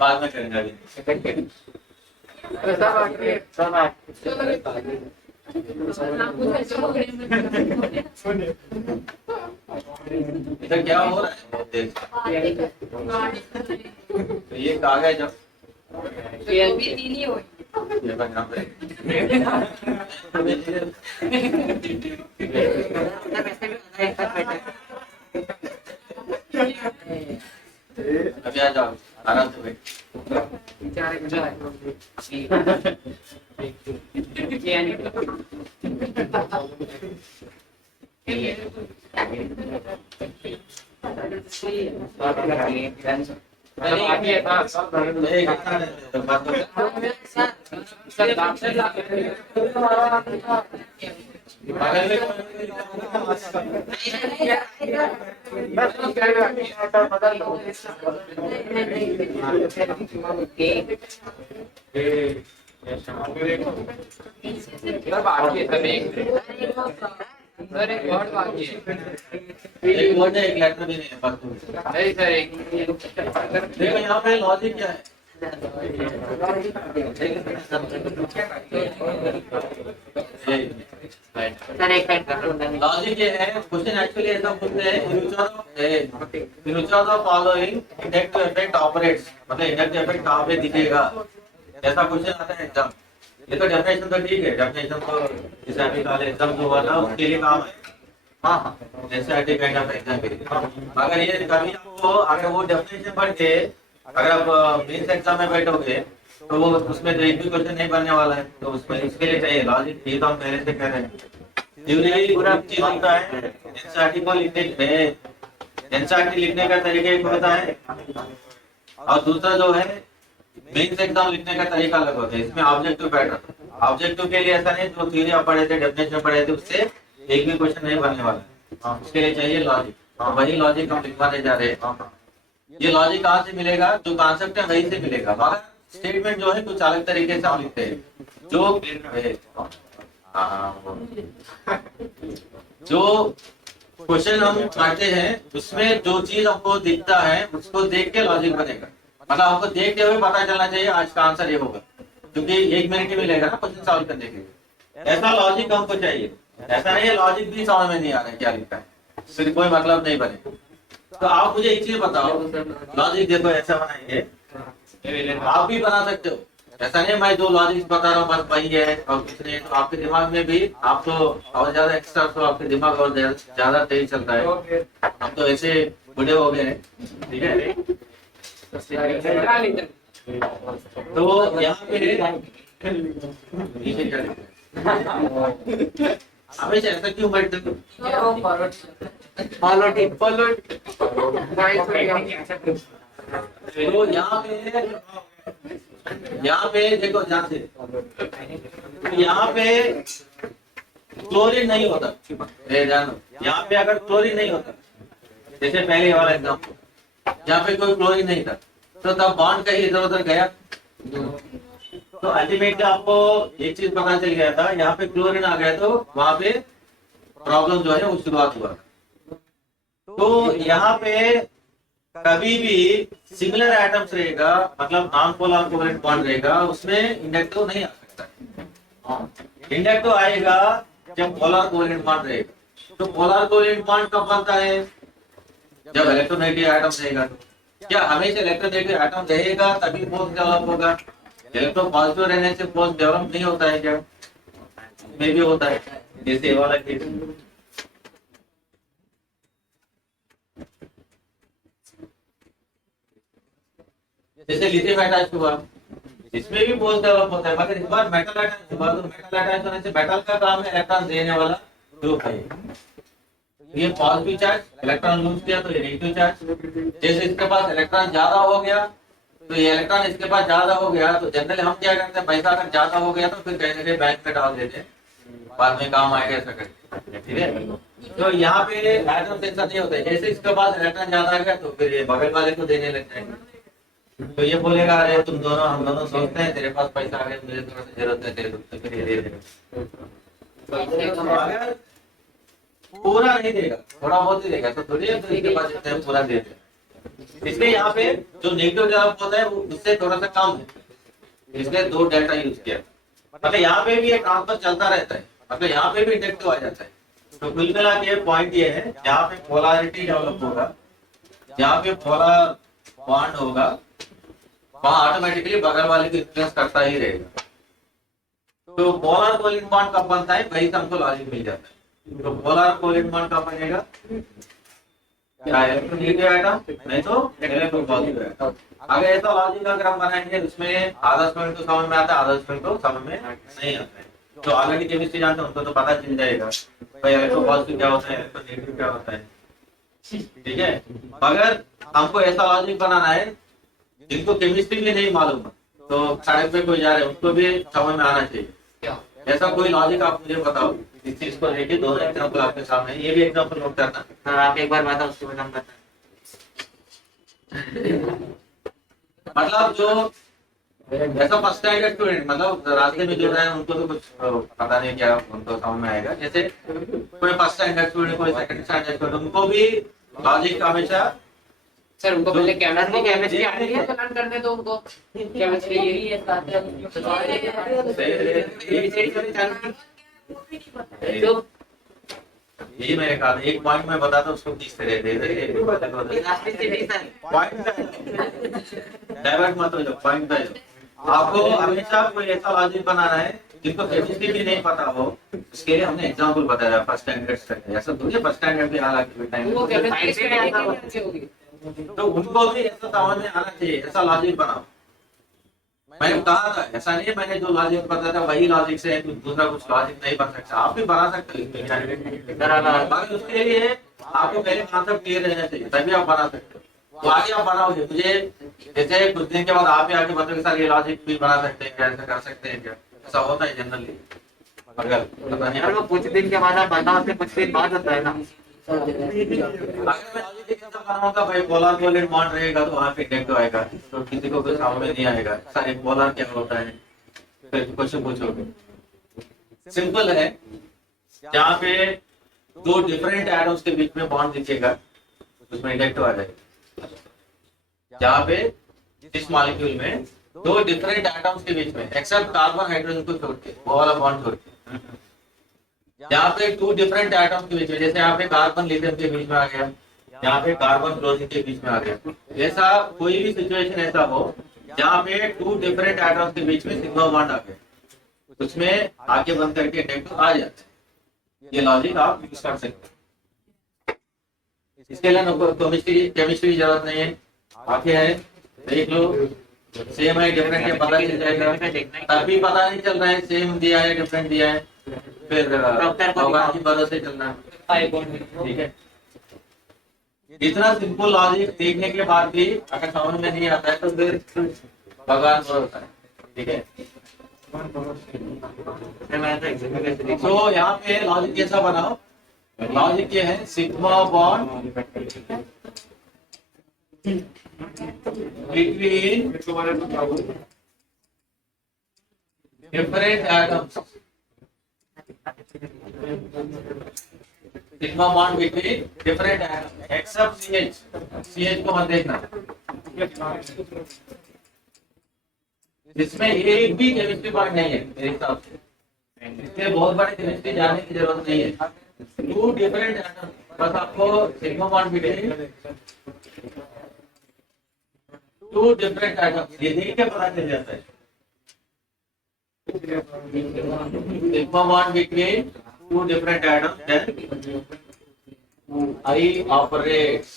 बाद में करेंगे अभी। इधर क्या हो रहा है बहुत देर से? तो ये कागज जब ये बना पे अभी आ जाओ आराम से बैठ। एक वर्ड बाकी है। एक वर्ड है, एक लेटर भी नहीं है बात। नहीं सर एक देखो यहाँ पे लॉजिक क्या है। लॉजिक ये है, क्वेश्चन एक्चुअली ऐसा पूछते हैं future of following inductive effect operates, मतलब इंडक्टिव इफेक्ट कहाँ पे दिखेगा, ऐसा क्वेश्चन आता है एग्जाम। ये तो डेफिनेशन तो ठीक है, डेफिनेशन तो जैसे अभी वाले एग्जाम जो हुआ था उसके लिए काम है। हाँ एनसीईआरटी काइंड ऑफ एग्जाम के लिए। अगर ये कभी आपको अगर वो डेफिनेशन पढ़ के अगर आप मेंस एग्जाम में बैठोगे तो वो उसमें तो एक भी क्वेश्चन नहीं बनने वाला है। तो उसमें इसके लिए चाहिए लॉजिक। ये तो हम पहले से कह रहे हैं। पूरा चीज होता है एनसीईआरटी को लिखने, एनसीईआरटी लिखने का तरीका एक होता है और दूसरा जो है मेंस एग्जाम लिखने का तरीका अलग होता है। इसमें ऑब्जेक्टिव पैटर्न, ऑब्जेक्टिव के लिए ऐसा नहीं जो थ्योरी आप पढ़े थे, डेफिनेशन पढ़े थे, उससे एक भी क्वेश्चन नहीं बनने वाला। उसके लिए चाहिए लॉजिक, वही लॉजिक हम लिखवाने जा रहे हैं। ये लॉजिक कहाँ से मिलेगा, जो कॉन्सेप्ट है वही से मिलेगा, मगर स्टेटमेंट जो है कुछ अलग तरीके से हम लिखते हैं। जो क्वेश्चन हम पढ़ते हैं उसमें जो चीज हमको दिखता है उसको देख के लॉजिक बनेगा। मतलब हमको देखते हुए पता चलना चाहिए आज का आंसर ये होगा, क्योंकि 1 मिनट ही मिलेगा ना क्वेश्चन सॉल्व करने के लिए। ऐसा लॉजिक हमको चाहिए। ऐसा नहीं है लॉजिक भी समझ में नहीं आ रहा है क्या लिखा है, फिर कोई मतलब नहीं बने। तो आप मुझे एक चीज बताओ, लॉजिक देखो ऐसा बनाएंगे, आप भी बना सकते हो। ऐसा नहीं मैं जो लॉजिक बता रहा हूँ बस वही है और कुछ नहीं। तो आपके दिमाग में भी आप तो और ज्यादा एक्स्ट्रा, तो आपके दिमाग और ज्यादा तेज चलता है। हम तो ऐसे बूढ़े हो गए हैं, ठीक है। तो यहाँ पे हमेशा ऐसा क्यों बैठते हो? तो यहाँ पे देखो ध्यान से, यहाँ पे क्लोरीन नहीं होता। जानो यहाँ पे अगर क्लोरीन नहीं होता, जैसे पहले वाला एग्जाम्पल, यहाँ पे कोई क्लोरीन नहीं था, तो तब बॉन्ड कहीं इधर उधर गया। तो अल्टीमेटली आपको एक चीज पता चल गया था, यहाँ पे क्लोरीन आ गया तो वहां पे प्रॉब्लम जो है वो शुरुआत हुआ। तो यहाँ पे कभी भी सिमिलर एटम्स रहेगा, मतलब नॉन पोलर कोवेलेंट बॉन्ड रहेगा, उसमें इंडक्टिव नहीं आ सकता। इंडक्टिव आएगा जब पोलर कोवेलेंट बॉन्ड रहेगा। तो पोलर कोवेलेंट बॉन्ड कब बनता है, जब इलेक्ट्रोनेगेटिव एटम रहेगा। क्या हमेशा इलेक्ट्रोनेगेटिव एटम रहेगा तभी फोर्स डेवलप होगा? इलेक्ट्रो पॉजिटिव रहने से फोर्स डेवलप नहीं होता है क्या? में भी होता है, जैसे ये वाला केस। जैसे लिथियम अटैच हुआ, इसमें भी बोल डेवलप होता है, मगर इस बार मेटल अटैच हुआ, तो मेटल अटैच होने से मेटल का काम है इलेक्ट्रॉन देने वाला ग्रुप है। ये पॉजिटिव चार्ज इलेक्ट्रॉन लूज किया तो ये नेगेटिव चार्ज। जैसे इसके पास इलेक्ट्रॉन ज्यादा हो गया तो ये इलेक्ट्रॉन इसके पास ज्यादा हो गया, तो जनरली हम क्या करते हैं, पैसा अगर ज्यादा हो गया तो फिर कहीं ना कहीं बैंक में डाल देते हैं, बाद में काम आएगा ऐसा करके, ठीक है। तो यहाँ पे एटम ऐसा नहीं होता है, जैसे इसके पास इलेक्ट्रॉन ज्यादा आ गया तो फिर ये बगल वाले को देने लग जाएंगे। तो ये बोलेगा अरे तुम दोनों हम दोनों सोचते हैं तेरे पास पैसा आ गया, मुझे थोड़ा सा जरूरत है, तो फिर ये दे देगा। अगर पूरा नहीं देगा, थोड़ा बहुत ही देगा, तो थोड़ी है तो इसके पास जितने हैं पूरा दे देगा। इसलिए यहाँ पे जो नेगेटिव जवाब होता है वो उससे थोड़ा सा कम है, इसलिए 2 डेल्टा यूज किया। मतलब यहाँ पे भी एक ट्रांसफर चलता रहता है, मतलब यहाँ पे भी इंडक्टिव आ जाता है। तो कुल मिला के पॉइंट ये है, जहाँ पे पोलैरिटी डेवलप होगा, जहाँ पे पोलर बॉन्ड होगा, वहाँ ऑटोमेटिकली बगल वाले को इन्फ्लुएंस करता ही रहेगा। तो पोलर कोवैलेंट बॉन्ड कब बनता है, वही से हमको लॉजिक मिल जाता है। तो पोलर कोवैलेंट बॉन्ड कब बनेगा, क्या इलेक्ट्रोनेगेटिव आएगा, नहीं तो इलेक्ट्रोपॉजिटिव आएगा। अगर ऐसा लॉजिक अगर हम बनाएंगे उसमें आधा स्टूडेंट को समझ में आता है, आधा स्टूडेंट को समझ में नहीं आता है। तो ऑलरेडी केमिस्ट्री जानते हैं उनको तो पता चल जाएगा भाई इलेक्ट्रोपॉजिटिव क्या होता है, इलेक्ट्रोनेगेटिव क्या होता है, ठीक है। अगर हमको ऐसा लॉजिक बनाना है जिनको केमिस्ट्री भी नहीं मालूम है, तो सड़क पे कोई जा रहे हैं उनको भी समझ में आना चाहिए। ऐसा कोई लॉजिक आप मुझे बताओ इस चीज को लेके, 2 एग्जाम्पल आपके सामने, ये भी एग्जाम्पल नोट करना। सर आप एक बार बताओ उसके बाद हम बताएं। मतलब जो ऐसा फर्स्ट स्टैंडर्ड स्टूडेंट, मतलब रास्ते में जो रहे हैं उनको तो कुछ पता नहीं क्या उनको समझ में आएगा। जैसे कोई फर्स्ट स्टैंडर्ड स्टूडेंट, कोई सेकंड स्टैंडर्ड स्टूडेंट, उनको भी लॉजिक हमेशा सर उनको पहले केमिस्ट्री आनी है, तो लर्न करने दो उनको केमिस्ट्री, यही है बात है। तो यही मैंने कहा, एक पॉइंट में बताता उसको 30 तरह दे डाइवर्ट मत हो जाओ, पॉइंट पे जाओ। आपको हमेशा कोई ऐसा लॉजिक बनाना है जिनको केमिस्ट्री भी नहीं पता हो, उसके लिए हमने एग्जांपल बताया फर्स्ट स्टैंडर्ड तक। ऐसा थोड़ी फर्स्ट स्टैंडर्ड में हालांकि टाइम वो केमिस्ट्री में आएगी होगी, तो उनको भी ऐसा समझ में आना चाहिए, ऐसा लॉजिक बनाओ। मैंने कहा था ऐसा नहीं, मैंने जो लॉजिक पता था वही लॉजिक से दूसरा कुछ लॉजिक नहीं बन सकता। आप भी बना सकते हो, मगर उसके लिए आपको पहले कॉन्सेप्ट क्लियर रहना चाहिए, तभी आप बना सकते हो। तो आगे आप बनाओगे, मुझे जैसे कुछ दिन के बाद आप ही आगे बताओगे सर ये लॉजिक भी बना सकते हैं क्या, ऐसा कर सकते हैं क्या, ऐसा होता है जनरली। अगर पता नहीं, वो कुछ दिन के बाद आप बताओ, उसके कुछ दिन बाद होता है ना। अगर मैं लॉजिक ऐसा बनाऊंगा भाई पोलर कोवैलेंट बॉन्ड रहेगा तो वहाँ पे इंडक्टिव आएगा, तो किसी को कुछ समझ में नहीं आएगा सर एक पोलर क्या होता है, फिर क्वेश्चन पूछोगे। सिंपल है, जहाँ पे 2 डिफरेंट एटम्स के बीच में बॉन्ड दिखेगा उसमें इंडक्टिव आ जाएगा। जहाँ पे इस मॉलिक्यूल में 2 डिफरेंट एटम्स के बीच में एक्सेप्ट कार्बन हाइड्रोजन को छोड़ के, वो वाला बॉन्ड छोड़ के, यहाँ पे 2 डिफरेंट एटम्स के बीच में, जैसे यहाँ पे कार्बन लिथियम के बीच में आ गया, यहाँ पे कार्बन क्लोरीन के बीच में आ गया, ऐसा कोई भी सिचुएशन ऐसा हो जहाँ पे 2 डिफरेंट एटम्स के बीच में सिग्मा बॉन्ड आ गया, उसमें आगे बंद करके इंडक्टिव आ जाता है। ये लॉजिक आप यूज कर सकते हैं। इसके लिए केमिस्ट्री की जरूरत नहीं है, आगे है देख लो, सेम है डिफरेंट है पता चल जाएगा। तभी पता नहीं चल रहा है सेम दिया है डिफरेंट दिया है, फिर भगवान की भरोसे चलना है, ठीक है। इतना सिंपल लॉजिक देखने के बाद भी अगर समझ में नहीं आता है तो फिर भगवान भरोसा है, ठीक है। तो यहाँ पे लॉजिक कैसा बनाओ, लॉजिक ये है sigma bond between different atoms, sigma bond between different atoms except CH, CH को मत देखना, इसमें एक भी केमिस्ट्री पॉइंट नहीं है मेरे हिसाब से, इसलिए बहुत बड़ी केमिस्ट्री जानने की जरूरत नहीं है। 2 डिफरेंट एटम्स, बस आपको sigma bond between 2 different atoms ये देख के पता चल जाता है। Sigma bond between 2 different atoms, then I operates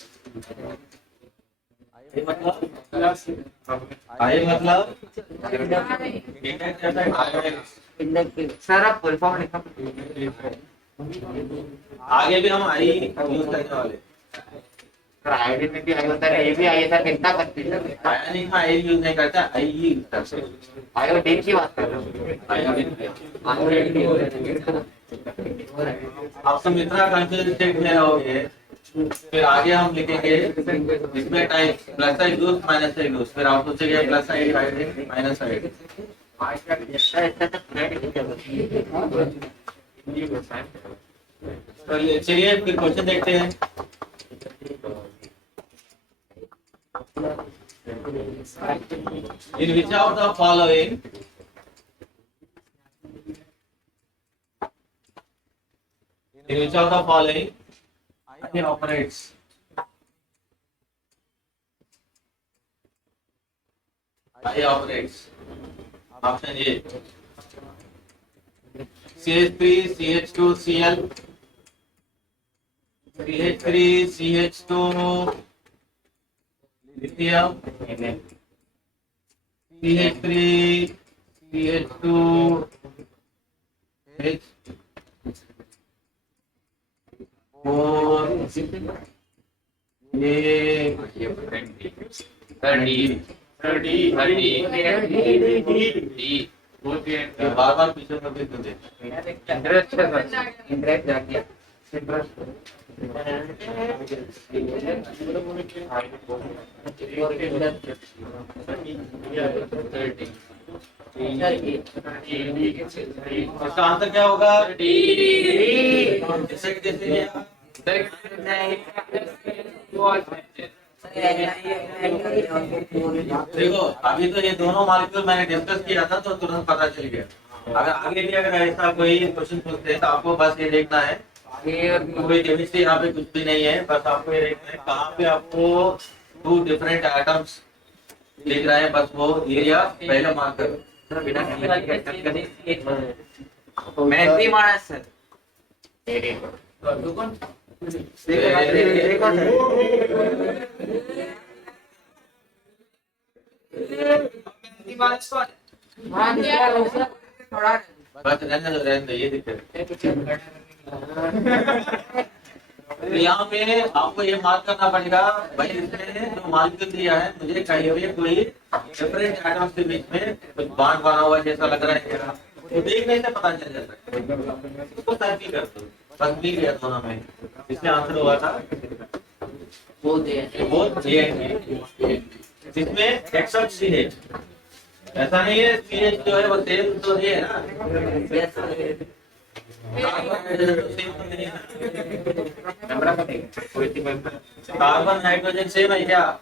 आई मतलब सर आप फुल फॉर्म लिखा। आगे भी हम आई यूज करने वाले। आईडी में भी आई होता है, ये भी आई था, कितना करती है आया नहीं, हाँ आई यूज नहीं करता, आई ही यूज करते हैं। आयोडीन की बात कर रहे हो। आप सब इतना कंफ्यूज स्टेट में रहोगे, फिर आगे हम लिखेंगे इसमें type plus side group minus side group, फिर आप सोचेंगे प्लस साइड माइनस साइड। चलिए फिर क्वेश्चन देखते हैं। In which of the following I operates? I operates. Option A. CH3 CH2 Cl CH3 CH2 lithium CH3 CH2 H 4 बार बार पीछे में भी तो इसका आंसर क्या होगा? जैसे कि देखो अभी तो ये दोनों मॉलिक्यूल मैंने डिस्कस किया था तो तुरंत पता चल गया। अगर आगे भी अगर ऐसा कोई क्वेश्चन पूछते हैं तो आपको बस ये देखना है, कोई केमिस्ट्री यहाँ पे कुछ भी नहीं है, बस आपको ये देखना है कहाँ पे आपको 2 डिफरेंट एटम्स लिख रहे हैं, बस वो एरिया पहले मार्क करो। मेहनती मानस सर। बस रहने दो ये दिक्कत। यहाँ पे आपको ये मार्क करना पड़ेगा भाई, इसमें जो मॉलिक्यूल दिया है मुझे कहीं भी कोई डिफरेंट एटम्स के बीच में कुछ बॉन्ड बना हुआ जैसा लग रहा है क्या, तो देखने से पता चल जाता है। उसको सर्च भी कर दो, बस मिल गया दोनों में, इसलिए आंसर हुआ था बोथ ए इसमें एक्सेप्ट CH। ऐसा नहीं है CH जो है वो सेम तो नहीं है ना, कार्बन नाइट्रोजन सेम है क्या?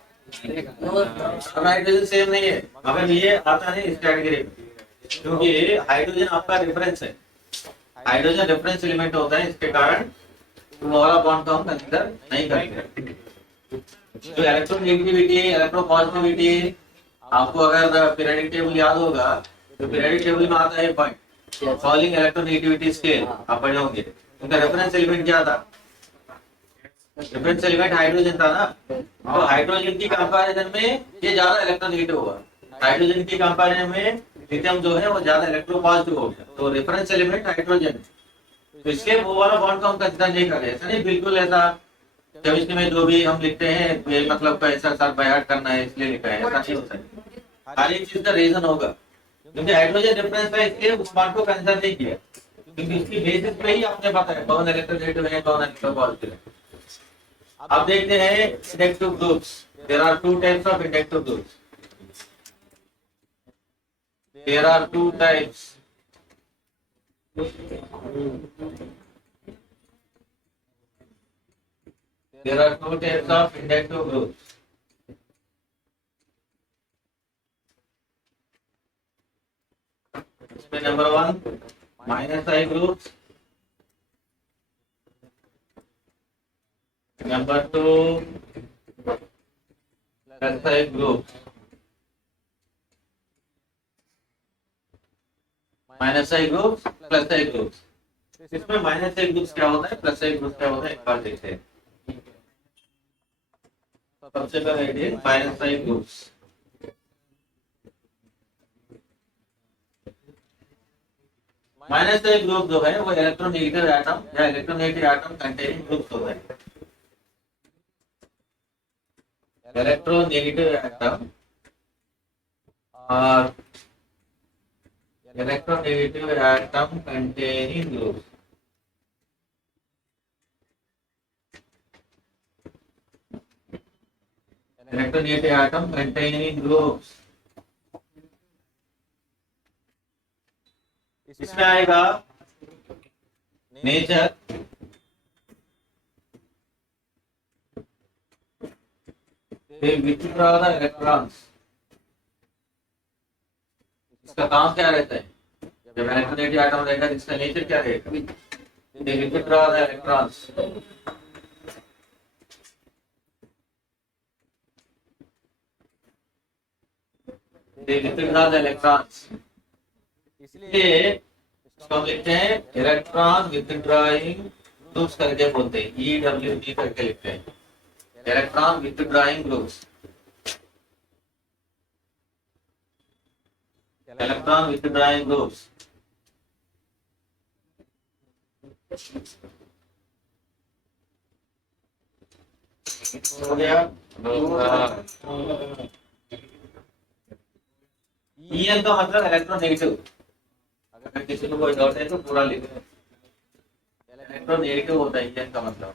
नाइट्रोजन सेम नहीं है, मगर ये आता है इस कैटेगरी में क्योंकि हाइड्रोजन आपका रेफरेंस है, हाइड्रोजन रेफरेंस एलिमेंट होता है, इसके कारण वो वाला बॉन्ड को हम कंसीडर नहीं करते। जो इलेक्ट्रोनेगेटिविटी इलेक्ट्रोपॉजिटिविटी, आपको अगर पीरियोडिक टेबल याद होगा तो पीरियोडिक टेबल में आता है पॉइंट फॉलिंग इलेक्ट्रोनेगेटिविटी स्केल, आप पढ़े होंगे। उनका रेफरेंस एलिमेंट क्या था? रेफरेंस एलिमेंट हाइड्रोजन था ना, तो हाइड्रोजन की कंपैरिजन में ये ज्यादा इलेक्ट्रोनेगेटिव हुआ, हाइड्रोजन की कंपैरिजन में लिथियम जो है वो ज्यादा इलेक्ट्रोपॉजिटिव हो गया, तो रेफरेंस एलिमेंट हाइड्रोजन है, तो इसलिए वो वाला बॉन्ड को हम कंसीडर नहीं कर रहे। ऐसा नहीं बिल्कुल ऐसा केमिस्ट्री में जो भी हम लिखते हैं ये मतलब का ऐसा सर बाय हार्ट करना है इसलिए लिखा है, ऐसा नहीं होता है। हर एक चीज का रीजन होगा, क्योंकि हाइड्रोजन डिफरेंस है इसलिए उस बॉन्ड को कंसीडर नहीं किया, क्योंकि उसकी बेसिस पे ही आपने पता है कौन इलेक्ट्रोनेगेटिव है कौन इलेक्ट्रोपॉजिटिव है। अब देखते हैं inductive groups. There are 2 types of inductive groups. There are 2 types There are 2 types of inductive groups. Number 1, minus I groups. Number 2, plus I groups. Minus I groups, plus I groups. इसमें minus आई groups क्या होता है, plus आई groups क्या होता है, एक बार देखते हैं। सबसे पहले it is minus five groups. Minus का ग्रुप जो है वो इलेक्ट्रोनेगेटिव एटम या इलेक्ट्रोनेगेटिव एटम कंटेनिंग ग्रुप होता है। इलेक्ट्रोनेगेटिव एटम और electronegative atom containing group. Electronegative atom containing groups. इसमें आएगा नेचर, विथड्रॉ द इलेक्ट्रॉन्स। इसका काम क्या रहता है? जब इलेक्ट्रोनेगेटिव एटम रहेगा इसका नेचर क्या रहेगा? Withdraw the electrons. Withdraw the electrons, इसलिए इसको हम लिखते हैं इलेक्ट्रॉन विथड्रॉइंग ग्रुप्स करके बोलते हैं, EWG करके लिखते हैं, electron withdrawing groups. Electron withdrawing groups. हो गया। EN का मतलब इलेक्ट्रोनेगेटिव। अगर किसी को कोई डाउट है तो पूरा लिखें। इलेक्ट्रोनेगेटिव होता है EN का मतलब।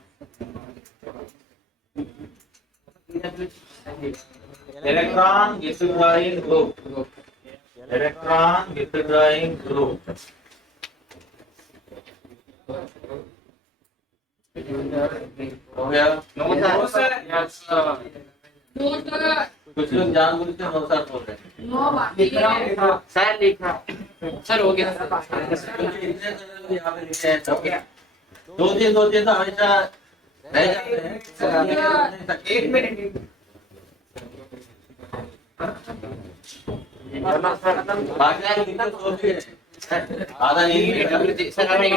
Electron withdrawing group. Electron withdrawing group. हो गया। No sir. कुछ लोग जानबूझ के नो सर बोल रहे हैं। सर लिखा सर हो गया। यहाँ पे लिखे हैं तो दो दिन तो हमेशा रह जाते हैं। एक मिनट बाकी आधा नहीं सर हमें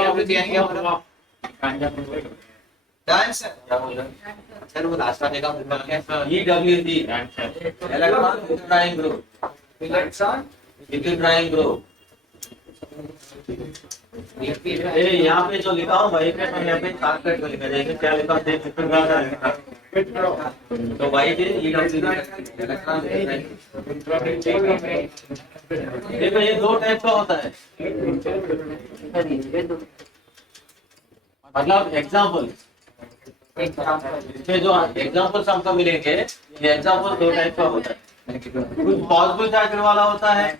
डांस क्या बोल रहे हैं? सर वो लास्ट वाले का बोलना है EWG electron withdrawing group. Electron withdrawing group. ये यहाँ पे जो लिखा हूँ वही पे मैं यहाँ पे शॉर्टकट को लिखा जैसे क्या लिखा तो वही पे EWG इलेक्ट्रॉन देखो ये दो टाइप का होता है। मतलब एग्जाम्पल, इसमें जो एग्जाम्पल्स हमको मिलेंगे ये एग्जाम्पल दो टाइप का होता है। कुछ पॉजिटिव चार्ज वाला होता है,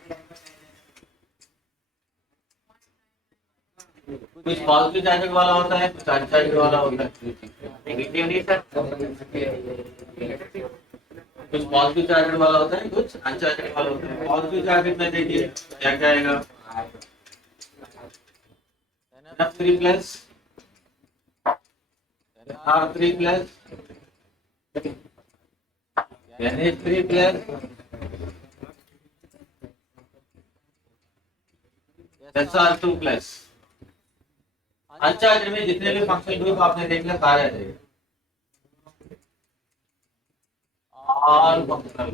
कुछ पॉजिटिव चार्ज वाला होता है, कुछ अनचार्ज वाला होता है। नेगेटिव नहीं सर। कुछ पॉजिटिव चार्ज वाला होता है, कुछ अनचार्ज वाला होता है। पॉजिटिव चार्ज में देखिए क्या क्या आएगा, F3 plus R3 plus NH3 plus SR2 plus. अनचार्ज में जितने भी फंक्शनल ग्रुप आपने देख लिया सारे आ जाएंगे। ऑल फंक्शनल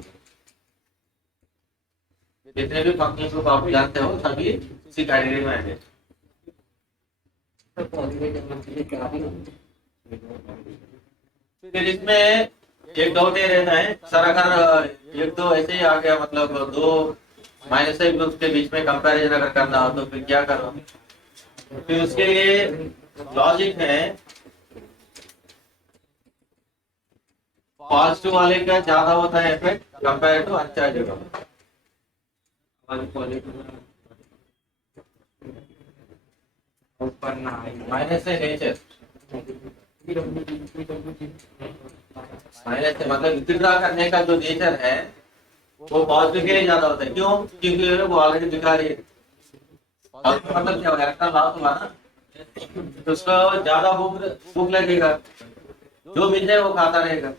जितने भी फंक्शनल ग्रुप आप जानते हो सभी इसी कैटेगरी में आएंगे। फिर इसमें एक डाउट ये रहता है सर अगर एक दो ऐसे ही आ गया मतलब दो माइनस ग्रुप के बीच में कंपैरिजन अगर करना हो तो फिर क्या करो? फिर उसके लिए लॉजिक है पॉजिटिव वाले का ज्यादा होता है इफेक्ट कंपेयर टू अनचार्ज का। माइनस है नेचर, माइनस से मतलब विथड्रॉ करने का जो नेचर है वो पॉजिटिव के लिए ज्यादा होता है। क्यों? क्योंकि वो ऑलरेडी दिखा रही है। मतलब क्या इलेक्ट्रॉन लॉस हुआ ना तो उसको ज्यादा भूख लगेगा, जो मिल जाए वो खाता रहेगा।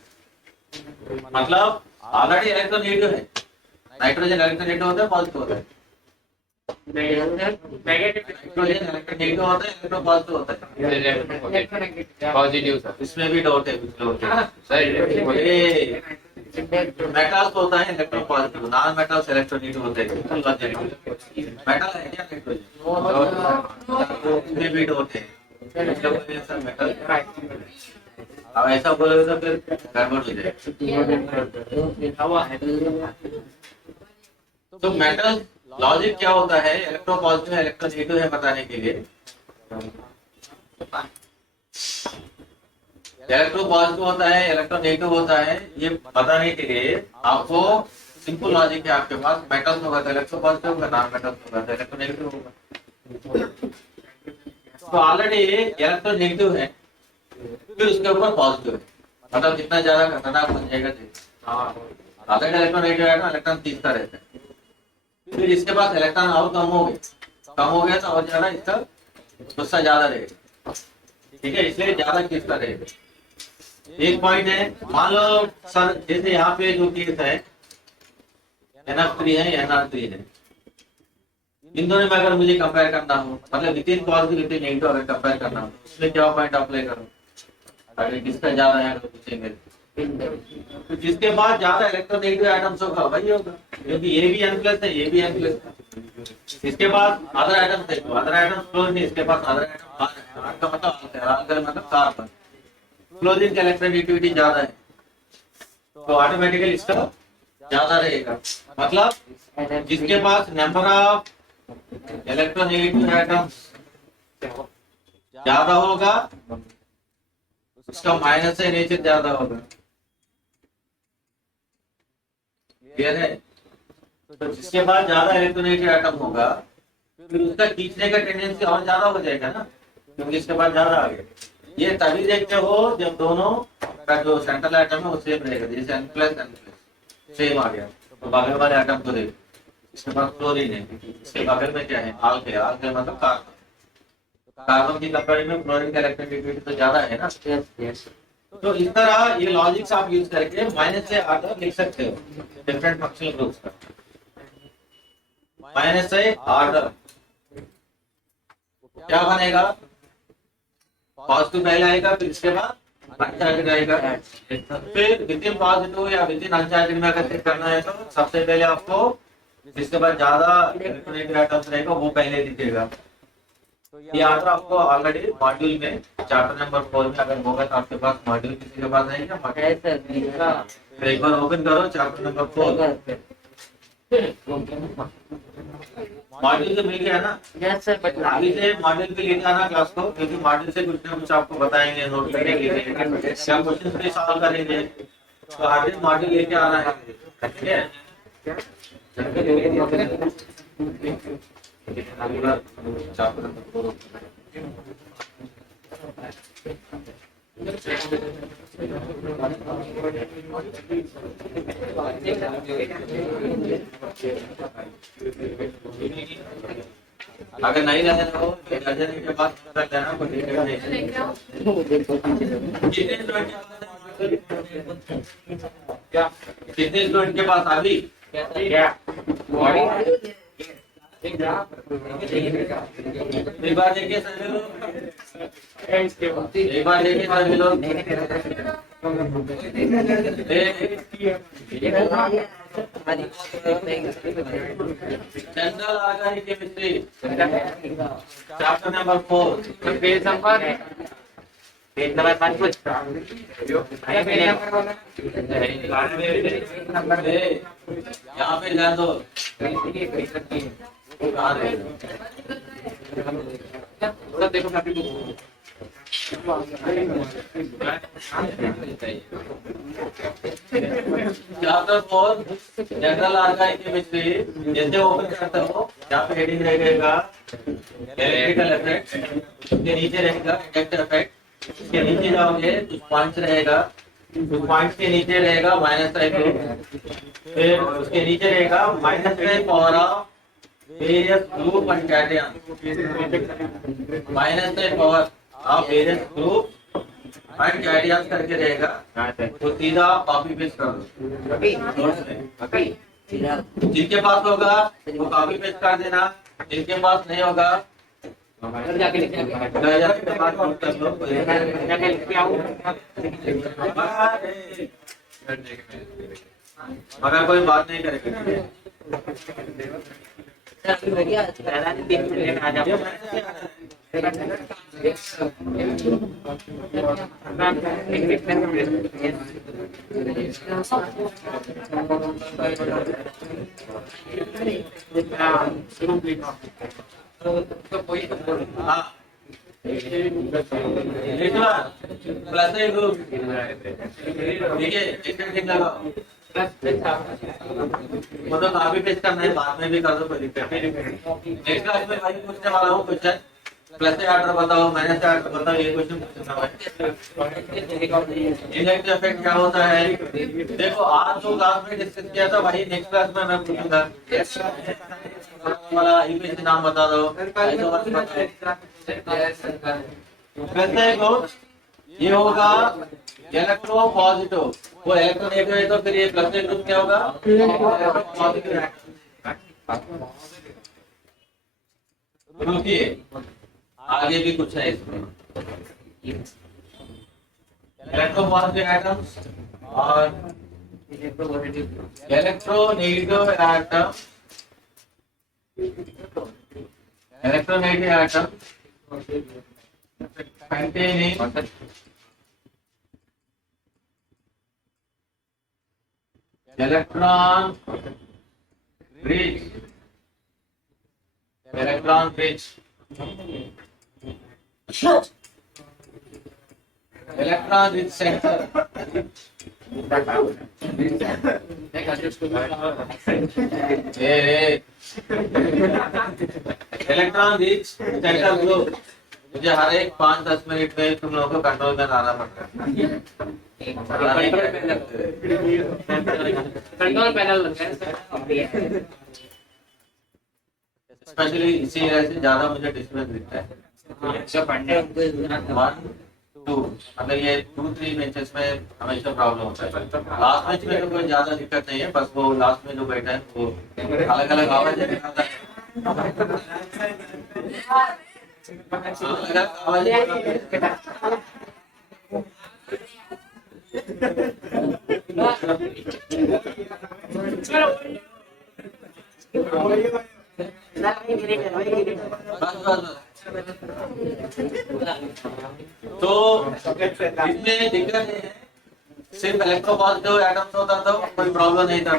मतलब ऑलरेडी इलेक्ट्रोनेगेटिव है, नाइट्रोजन इलेक्ट्रोनेगेटिव होता है, पॉजिटिव होता है। हाइड्रोजन इलेक्ट्रोनेगेटिव होता है, इलेक्ट्रोपॉजिटिव होता है। पॉजिटिव इसमें भी डॉट है कुछ लोग सर। ये मेटल्स होता है इलेक्ट्रोपॉजिटिव, नॉन मेटल्स इलेक्ट्रोनेगेटिव होते हैं। मेटल है क्या इलेक्ट्रोजन, इसमें भी डॉट है, सब मेटल। अब ऐसा बोलोगे तो फिर गड़बड़ हो जाएगा। तो मेटल लॉजिक क्या होता है, इलेक्ट्रोपॉजिटिव है इलेक्ट्रोनेगेटिव है बताने के लिए। इलेक्ट्रोपॉजिटिव होता है इलेक्ट्रोनेगेटिव होता है, ये बताने के लिए आपको सिंपल लॉजिक है आपके पास। मेटल्स होगा तो इलेक्ट्रोपॉजिटिव होगा, नॉन मेटल्स होगा तो इलेक्ट्रोनेगेटिव होगा। तो ऑलरेडी इलेक्ट्रोनेगेटिव है, फिर उसके ऊपर पॉजिटिव है, मतलब जितना ज्यादा खतरनाक बन जाएगा। ऑलरेडी इलेक्ट्रोनेगेटिव है ना, इलेक्ट्रॉन खींचता रहता है, फिर इसके पास इलेक्ट्रॉन और कम हो गया तो और ज्यादा इसका गुस्सा ज्यादा रहेगा, ठीक है, इसलिए ज्यादा खींचता रहेगा। एक पॉइंट है, मान लो सर जैसे यहाँ पे जो केस है NF3 है NR3 है, इन दोनों में अगर मुझे कंपेयर करना हो, मतलब विथिन पॉजिटिव विथिन नेगेटिव अगर कंपेयर करना हो, उसमें क्या पॉइंट अप्लाई करो, अगर किसका ज्यादा है अगर पूछेंगे तो जिसके पास ज्यादा इलेक्ट्रोनेगेटिव एटम्स होगा वही होगा, क्योंकि ये भी N+ है ये भी N+ है। इसके पास अदर एटम्स है तो अदर एटम्स क्लोरीन, इसके पास अदर एटम R का मतलब अल्काइल मतलब कार्बन, क्लोरीन का इलेक्ट्रोनेगेटिविटी ज्यादा है तो ऑटोमेटिकली इसका ज्यादा रहेगा। मतलब जिसके पास नंबर ऑफ इलेक्ट्रोनेगेटिव एटम्स ज्यादा होगा उसका माइनस है नेचर ज्यादा होगा, क्लियर है। तो जिसके पास ज्यादा इलेक्ट्रोनेगेटिव एटम होगा फिर उसका खींचने का टेंडेंसी और ज्यादा हो जाएगा ना, क्योंकि इसके पास ज्यादा आ गया। ये तभी देखते हो जब दोनों का जो सेंट्रल एटम है वो सेम रहेगा, जैसे N+ सेम आ गया तो बगल वाले एटम को देखो, इसके पास क्लोरीन है, इसके बगल में क्या है आल्काइल मतलब कार्बन, कार्बन की कंपेयर में क्लोरीन का इलेक्ट्रोनेगेटिविटी तो ज्यादा है ना। तो इस तरह ये लॉजिक्स आप यूज करके माइनस से ऑर्डर लिख सकते हो डिफरेंट फंक्शनल ग्रुप्स का। माइनस से ऑर्डर क्या बनेगा, पॉजिटिव पहले आएगा फिर इसके बाद अनचार्जड आएगा, फिर विथिन पॉजिटिव या विथिन अनचार्जड में अगर चेक करना है तो सबसे पहले आपको जिसके बाद ज्यादा इलेक्ट्रोनेगेटिव एटम्स रहेगा वो पहले दिखेगा। ये ऑर्डर आपको ऑलरेडी मॉड्यूल में चैप्टर नंबर 4 में अगर होगा तो आपके पास मॉड्यूल किसी के पास है क्या मॉड्यूल, एक बार ओपन करो चैप्टर नंबर 4, मॉड्यूल से मिल गया ना। यस सर, बट अभी से मॉड्यूल पे लेके आना क्लास को, क्योंकि मॉड्यूल से कुछ ना कुछ आपको बताएंगे, नोट करने के लिए क्या क्वेश्चन भी सॉल्व करेंगे, तो हर दिन मॉड्यूल लेके आना है, ठीक है। अगर नहीं रहने दो के बाद कर देना कोई दिक्कत नहीं। कितने स्टूडेंट के पास अभी क्या बॉडी एक बार देखिए सभी लोग, एक बार देखिए सभी लोग, general organic chemistry chapter number 4 page number 5 कुछ यहाँ पे ध्यान दो, देखो चैप्टर 4 जनरल ऑर्गेनिक केमिस्ट्री, जैसे ओपन करते हो यहाँ पे हेडिंग रहेगा इलेक्ट्रिकल इफेक्ट, उसके नीचे रहेगा इंडक्टर इफेक्ट, उसके नीचे जाओगे कुछ पॉइंट्स रहेगा, कुछ पॉइंट्स के नीचे रहेगा माइनस ग्रुप, फिर उसके नीचे रहेगा minus power of various group and cation, minus power of various group and cation करके रहेगा, तो सीधा कॉपी पेस्ट कर दो नोट्स में। जिनके पास होगा वो कॉपी पेस्ट कर देना, जिनके पास नहीं होगा घर जाके लेके आऊँ। घर जाके दिमाग नोट कर लो। जाके लेके आऊँ। अगर कोई बात नहीं करेगा भैया 3 मिनट लेने आ जाओ। हाँ प्लस है ग्रुप, ठीक है, एक लगाओ। वो तो काफी पेस्ट करना है, बाद में भी कर दो, कोई दिक्कत नहीं। नेक्स्ट क्लास में भाई पूछने वाला हूँ क्वेश्चन, प्लस से आर्डर बताओ, माइनस से आर्डर बताओ, ये क्वेश्चन पूछना है। इनडायरेक्ट इफेक्ट क्या होता है? देखो आज जो क्लास में डिस्कस किया था भाई, नेक्स्ट क्लास में मैं पूछूंगा वाला इमेज नाम बता दो। वैसे को ये होगा इलेक्ट्रो पॉजिटिव, वो इलेक्ट्रोनेगेटिव है तो फिर ये प्लस ग्रुप क्या होगा? पॉजिटिव। रुकिए, आगे भी कुछ है इसमें। इलेक्ट्रो पॉजिटिव एटम्स और electronegative atom, electronegative atom containing electron rich center, electron rich central group. मुझे हर एक 5-10 मिनट में तुम लोगों को कंट्रोल में लाना पड़ता है। कंट्रोल पैनल बनता है। स्पेशली इसी वजह से ज्यादा मुझे डिस्टर्बेंस दिखता है। 1, 2 मतलब ये 2-3 बेंचेस में हमेशा प्रॉब्लम होता है। लास्ट बेंच में तो कोई ज्यादा दिक्कत नहीं है, बस वो लास्ट में जो बैठा है वो अलग अलग आवाज निकालता है। तो इसमें दिक्कत है, सिर्फ इलेक्ट्रोपॉजिटिव एटम्स होता तो कोई प्रॉब्लम नहीं था।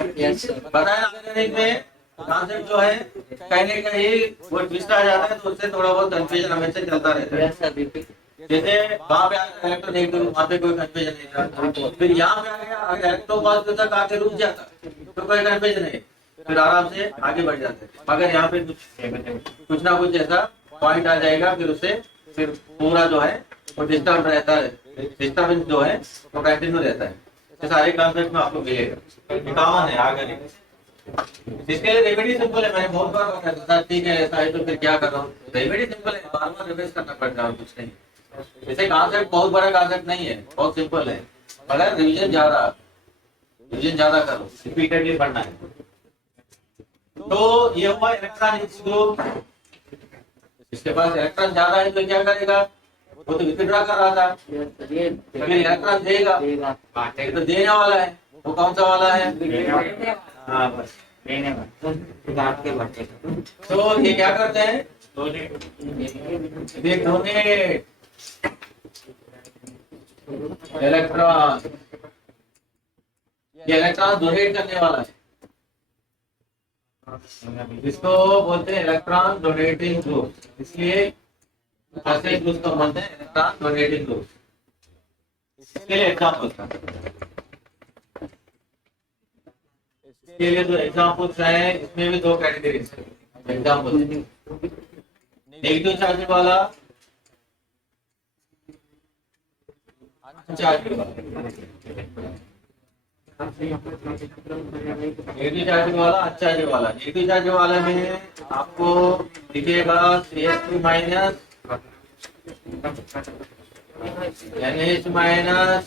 बताया ऑर्गेनिक में कॉन्सेप्ट जो है कहने का ही वो ट्विस्ट आ जाता है, तो उससे थोड़ा बहुत कंफ्यूजन हमेशा चलता रहता है। जैसे वहाँ पे इलेक्ट्रोनेगेटिव, वहाँ पे कोई कंफ्यूजन नहीं था, फिर यहाँ पे आ गया, अगर इलेक्ट्रोपॉजिटिव तक आके रुक जाता तो कोई कंफ्यूजन नहीं, फिर आराम से आगे बढ़ जाते। मगर यहाँ पे कुछ ना कुछ ऐसा पॉइंट आ जाएगा, फिर उससे फिर पूरा जो है वो डिस्टर्ब रहता है, डिस्टर्बेंस जो है वो कंटिन्यू रहता है। तो सारे कॉन्सेप्ट में आपको मिलेगा, कॉमन है आगे। इसके लिए रेमेडी सिंपल है, मैंने बहुत बार बताया था। ठीक है ऐसा है तो फिर क्या कर रहा हूँ, रेमेडी सिंपल है, बार बार रिवाइज करना पड़ता है, कुछ नहीं। जैसे कॉन्सेप्ट बहुत बड़ा कॉन्सेप्ट नहीं है, बहुत सिंपल है, मगर रिवीजन ज्यादा करो, रिपीटेडली पढ़ना है। तो ये हुआ इलेक्ट्रॉन ग्रुप। इसके पास इलेक्ट्रॉन ज्यादा है तो क्या करेगा, वो तो विथड्रॉ कर रहा था, फिर इलेक्ट्रॉन देगा, ये तो देने वाला है। वो कौन सा वाला है? हाँ बस देने वाला। तो ये क्या करते हैं, डोनेट इलेक्ट्रॉन, ये इलेक्ट्रॉन डोनेट करने वाला है, इसको बोलते हैं इलेक्ट्रॉन डोनेटिंग ग्रुप। इसलिए ऐसे ग्रुप को बोलते हैं इलेक्ट्रॉन डोनेटिंग ग्रुप। इसके लिए एग्जाम्पल के लिए जो एग्जाम्पल्स हैं, इसमें भी 2 कैटेगरीज है एग्जाम्पल। नेगेटिव चार्ज वाला, नेगेटिव चार्ज वाला, अनचार्ज वाला। नेगेटिव चार्ज वाला में आपको दिखेगा CH2 minus, NH minus,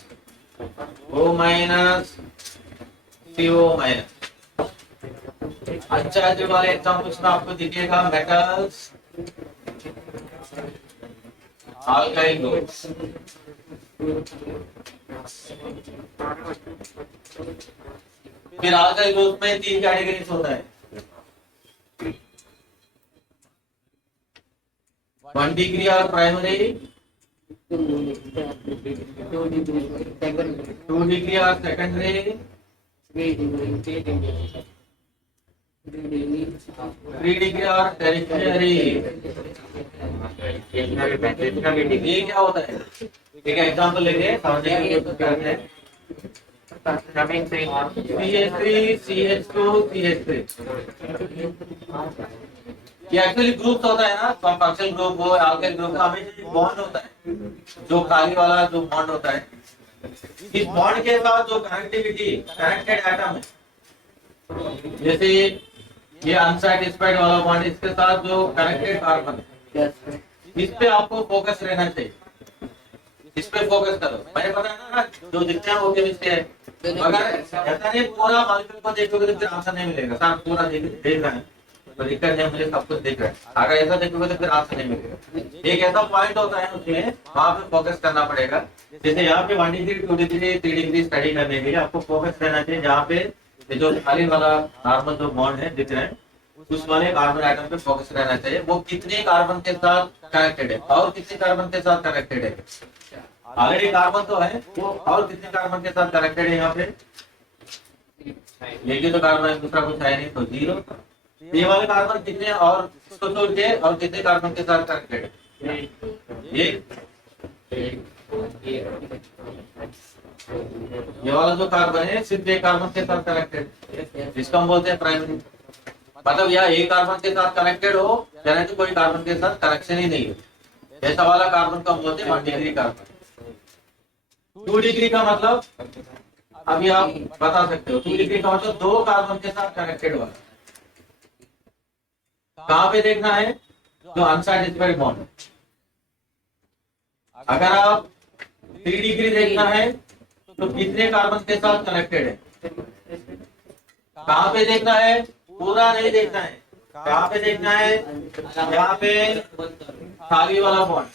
O minus, CO minus. Unchargeable वाले एग्जाम्पल्स में आपको दिखेगा मेटल्स, अल्काइल ग्रुप्स। फिर अल्काइल ग्रुप में 3 कैटेगरीज होता है। 1 डिग्री और प्राइमरी, 2 डिग्री और सेकेंडरी, 3 डिग्री और टेरिटरी। ये क्या होता है? एक एग्जांपल लेंगे समझने के लिए करते हैं। CH3, CH2, CH3 ये एक्चुअली ग्रुप होता है ना, फंक्शनल ग्रुप हो, अल्काइल ग्रुप का हमेशा बॉन्ड होता है, जो खाली वाला जो बॉन्ड होता है। इस बॉन्ड के साथ जो कनेक्टिविटी, कनेक्टेड एटम है, जैसे ये अनसैटिस्फाइड वाला बॉन्ड, इसके साथ जो कनेक्टेड कार्बन, इस पे आपको फोकस रहना चाहिए। इस पे फोकस करो। मैंने बताया ना, जो दिखते हैं वो केमिस्ट्री है। अगर ऐसा नहीं पूरा मॉलिक्यूल को देखोगे तो फिर आंसर नहीं मिलेगा। सर पूरा देख रहे हैं तो दिक्कत नहीं, मुझे सब कुछ देख रहा है। अगर ऐसा देखोगे तो फिर आंसर नहीं मिलेगा। एक ऐसा पॉइंट होता है उसमें, वहां पे फोकस करना पड़ेगा। जैसे यहाँ पे 1 डिग्री, 2 डिग्री, 3 डिग्री स्टडी करने के लिए आपको फोकस रहना चाहिए जहाँ पे जो खाली वाला नॉर्मल जो बॉन्ड है दिख रहे हैं, उस वाले कार्बन आइटम पे फोकस रहना चाहिए। वो कितने कार्बन के साथ कनेक्टेड है और कितने कार्बन के साथ कनेक्टेड है। ऑलरेडी कार्बन तो है, वो और कितने कार्बन के साथ कनेक्टेड है। यहाँ पे एक ही तो कार्बन है, दूसरा कुछ है नहीं, तो 0। ये वाले कार्बन कितने और इसको छोड़ के और कितने कार्बन के साथ कनेक्टेड है। ये वाला जो कार्बन है सिर्फ एक कार्बन के साथ कनेक्टेड, जिसको हम बोलते हैं प्राइमरी। मतलब या एक कार्बन के साथ कनेक्टेड हो या नहीं तो कोई कार्बन के साथ कनेक्शन ही नहीं है, ऐसा वाला कार्बन को हम बोलते हैं 1 डिग्री कार्बन। 2 डिग्री का मतलब अभी आप बता सकते हो। 2 डिग्री का मतलब 2 कार्बन के साथ कनेक्टेड वाला। कहां पे देखना है? जो अनसैटिस्फाइड बॉन्ड। अगर आप 3 डिग्री देखना है तो कितने कार्बन के साथ कनेक्टेड है। कहां पे देखना है? पूरा नहीं देखना है। कहां पे देखना है? यहाँ पे खाली वाला बॉन्ड,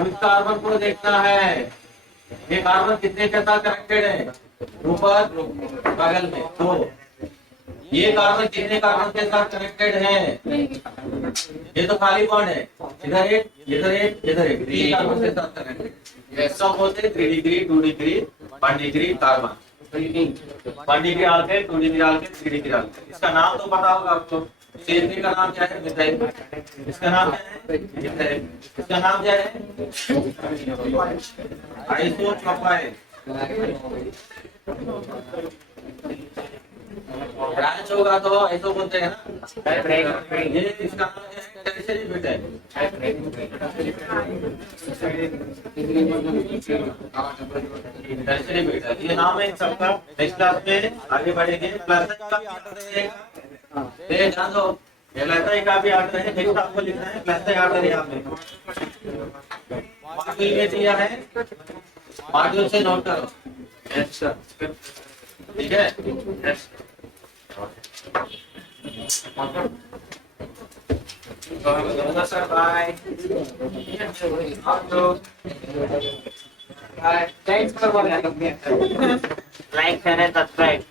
उस कार्बन को देखना है। ये कार्बन कितने के साथ कनेक्टेड है? ऊपर बगल में 2। ये कार्बन कितने कार्बन के साथ कनेक्टेड है? ये तो खाली बॉन्ड है, इधर एक, इधर एक, इधर एक, 3 कार्बन के साथ कनेक्टेड। ऐसा बोलते हैं 3 degree, 2 degree, 1 degree carbon. 1 degree alkyl, 2 degree alkyl, 3 degree alkyl. इसका नाम तो पता होगा आपको। CH3 का नाम क्या है? मिथाइल। इसका नाम क्या है? मिथाइल। इसका नाम क्या है? आइसोप्रोपाइल। ब्रांच होगा तो आइसो बोलते हैं ना। ये इसका नाम क्या है? Tertiary butyl. टर्शियरी ब्यूटाइल ये नाम है सबका। नेक्स्ट क्लास में आगे बढ़ेंगे। प्लस का भी आर्डर रहेगा, ध्यान दो। LSI का भी आर्डर है, नेक्स्ट आपको लिखना है प्लस का आर्डर यहाँ पे मॉड्यूल में दिया है, मॉड्यूल से नोट करो। यस सर, ठीक है। Yes sir, bye. Thanks for watching. Like, share and subscribe.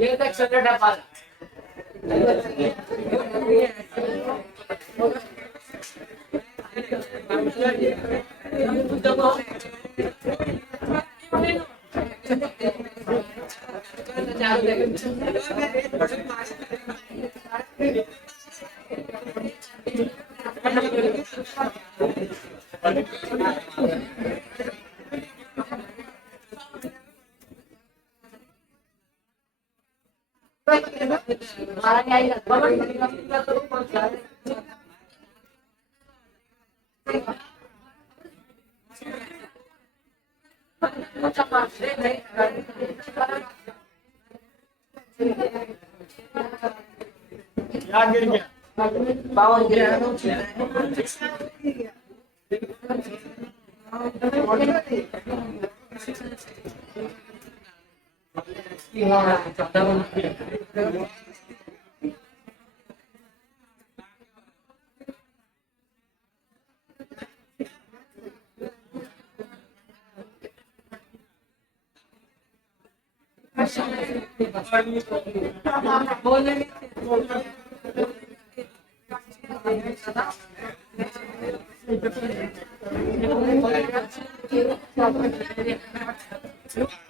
ये तक सटर डब्बा Thank you.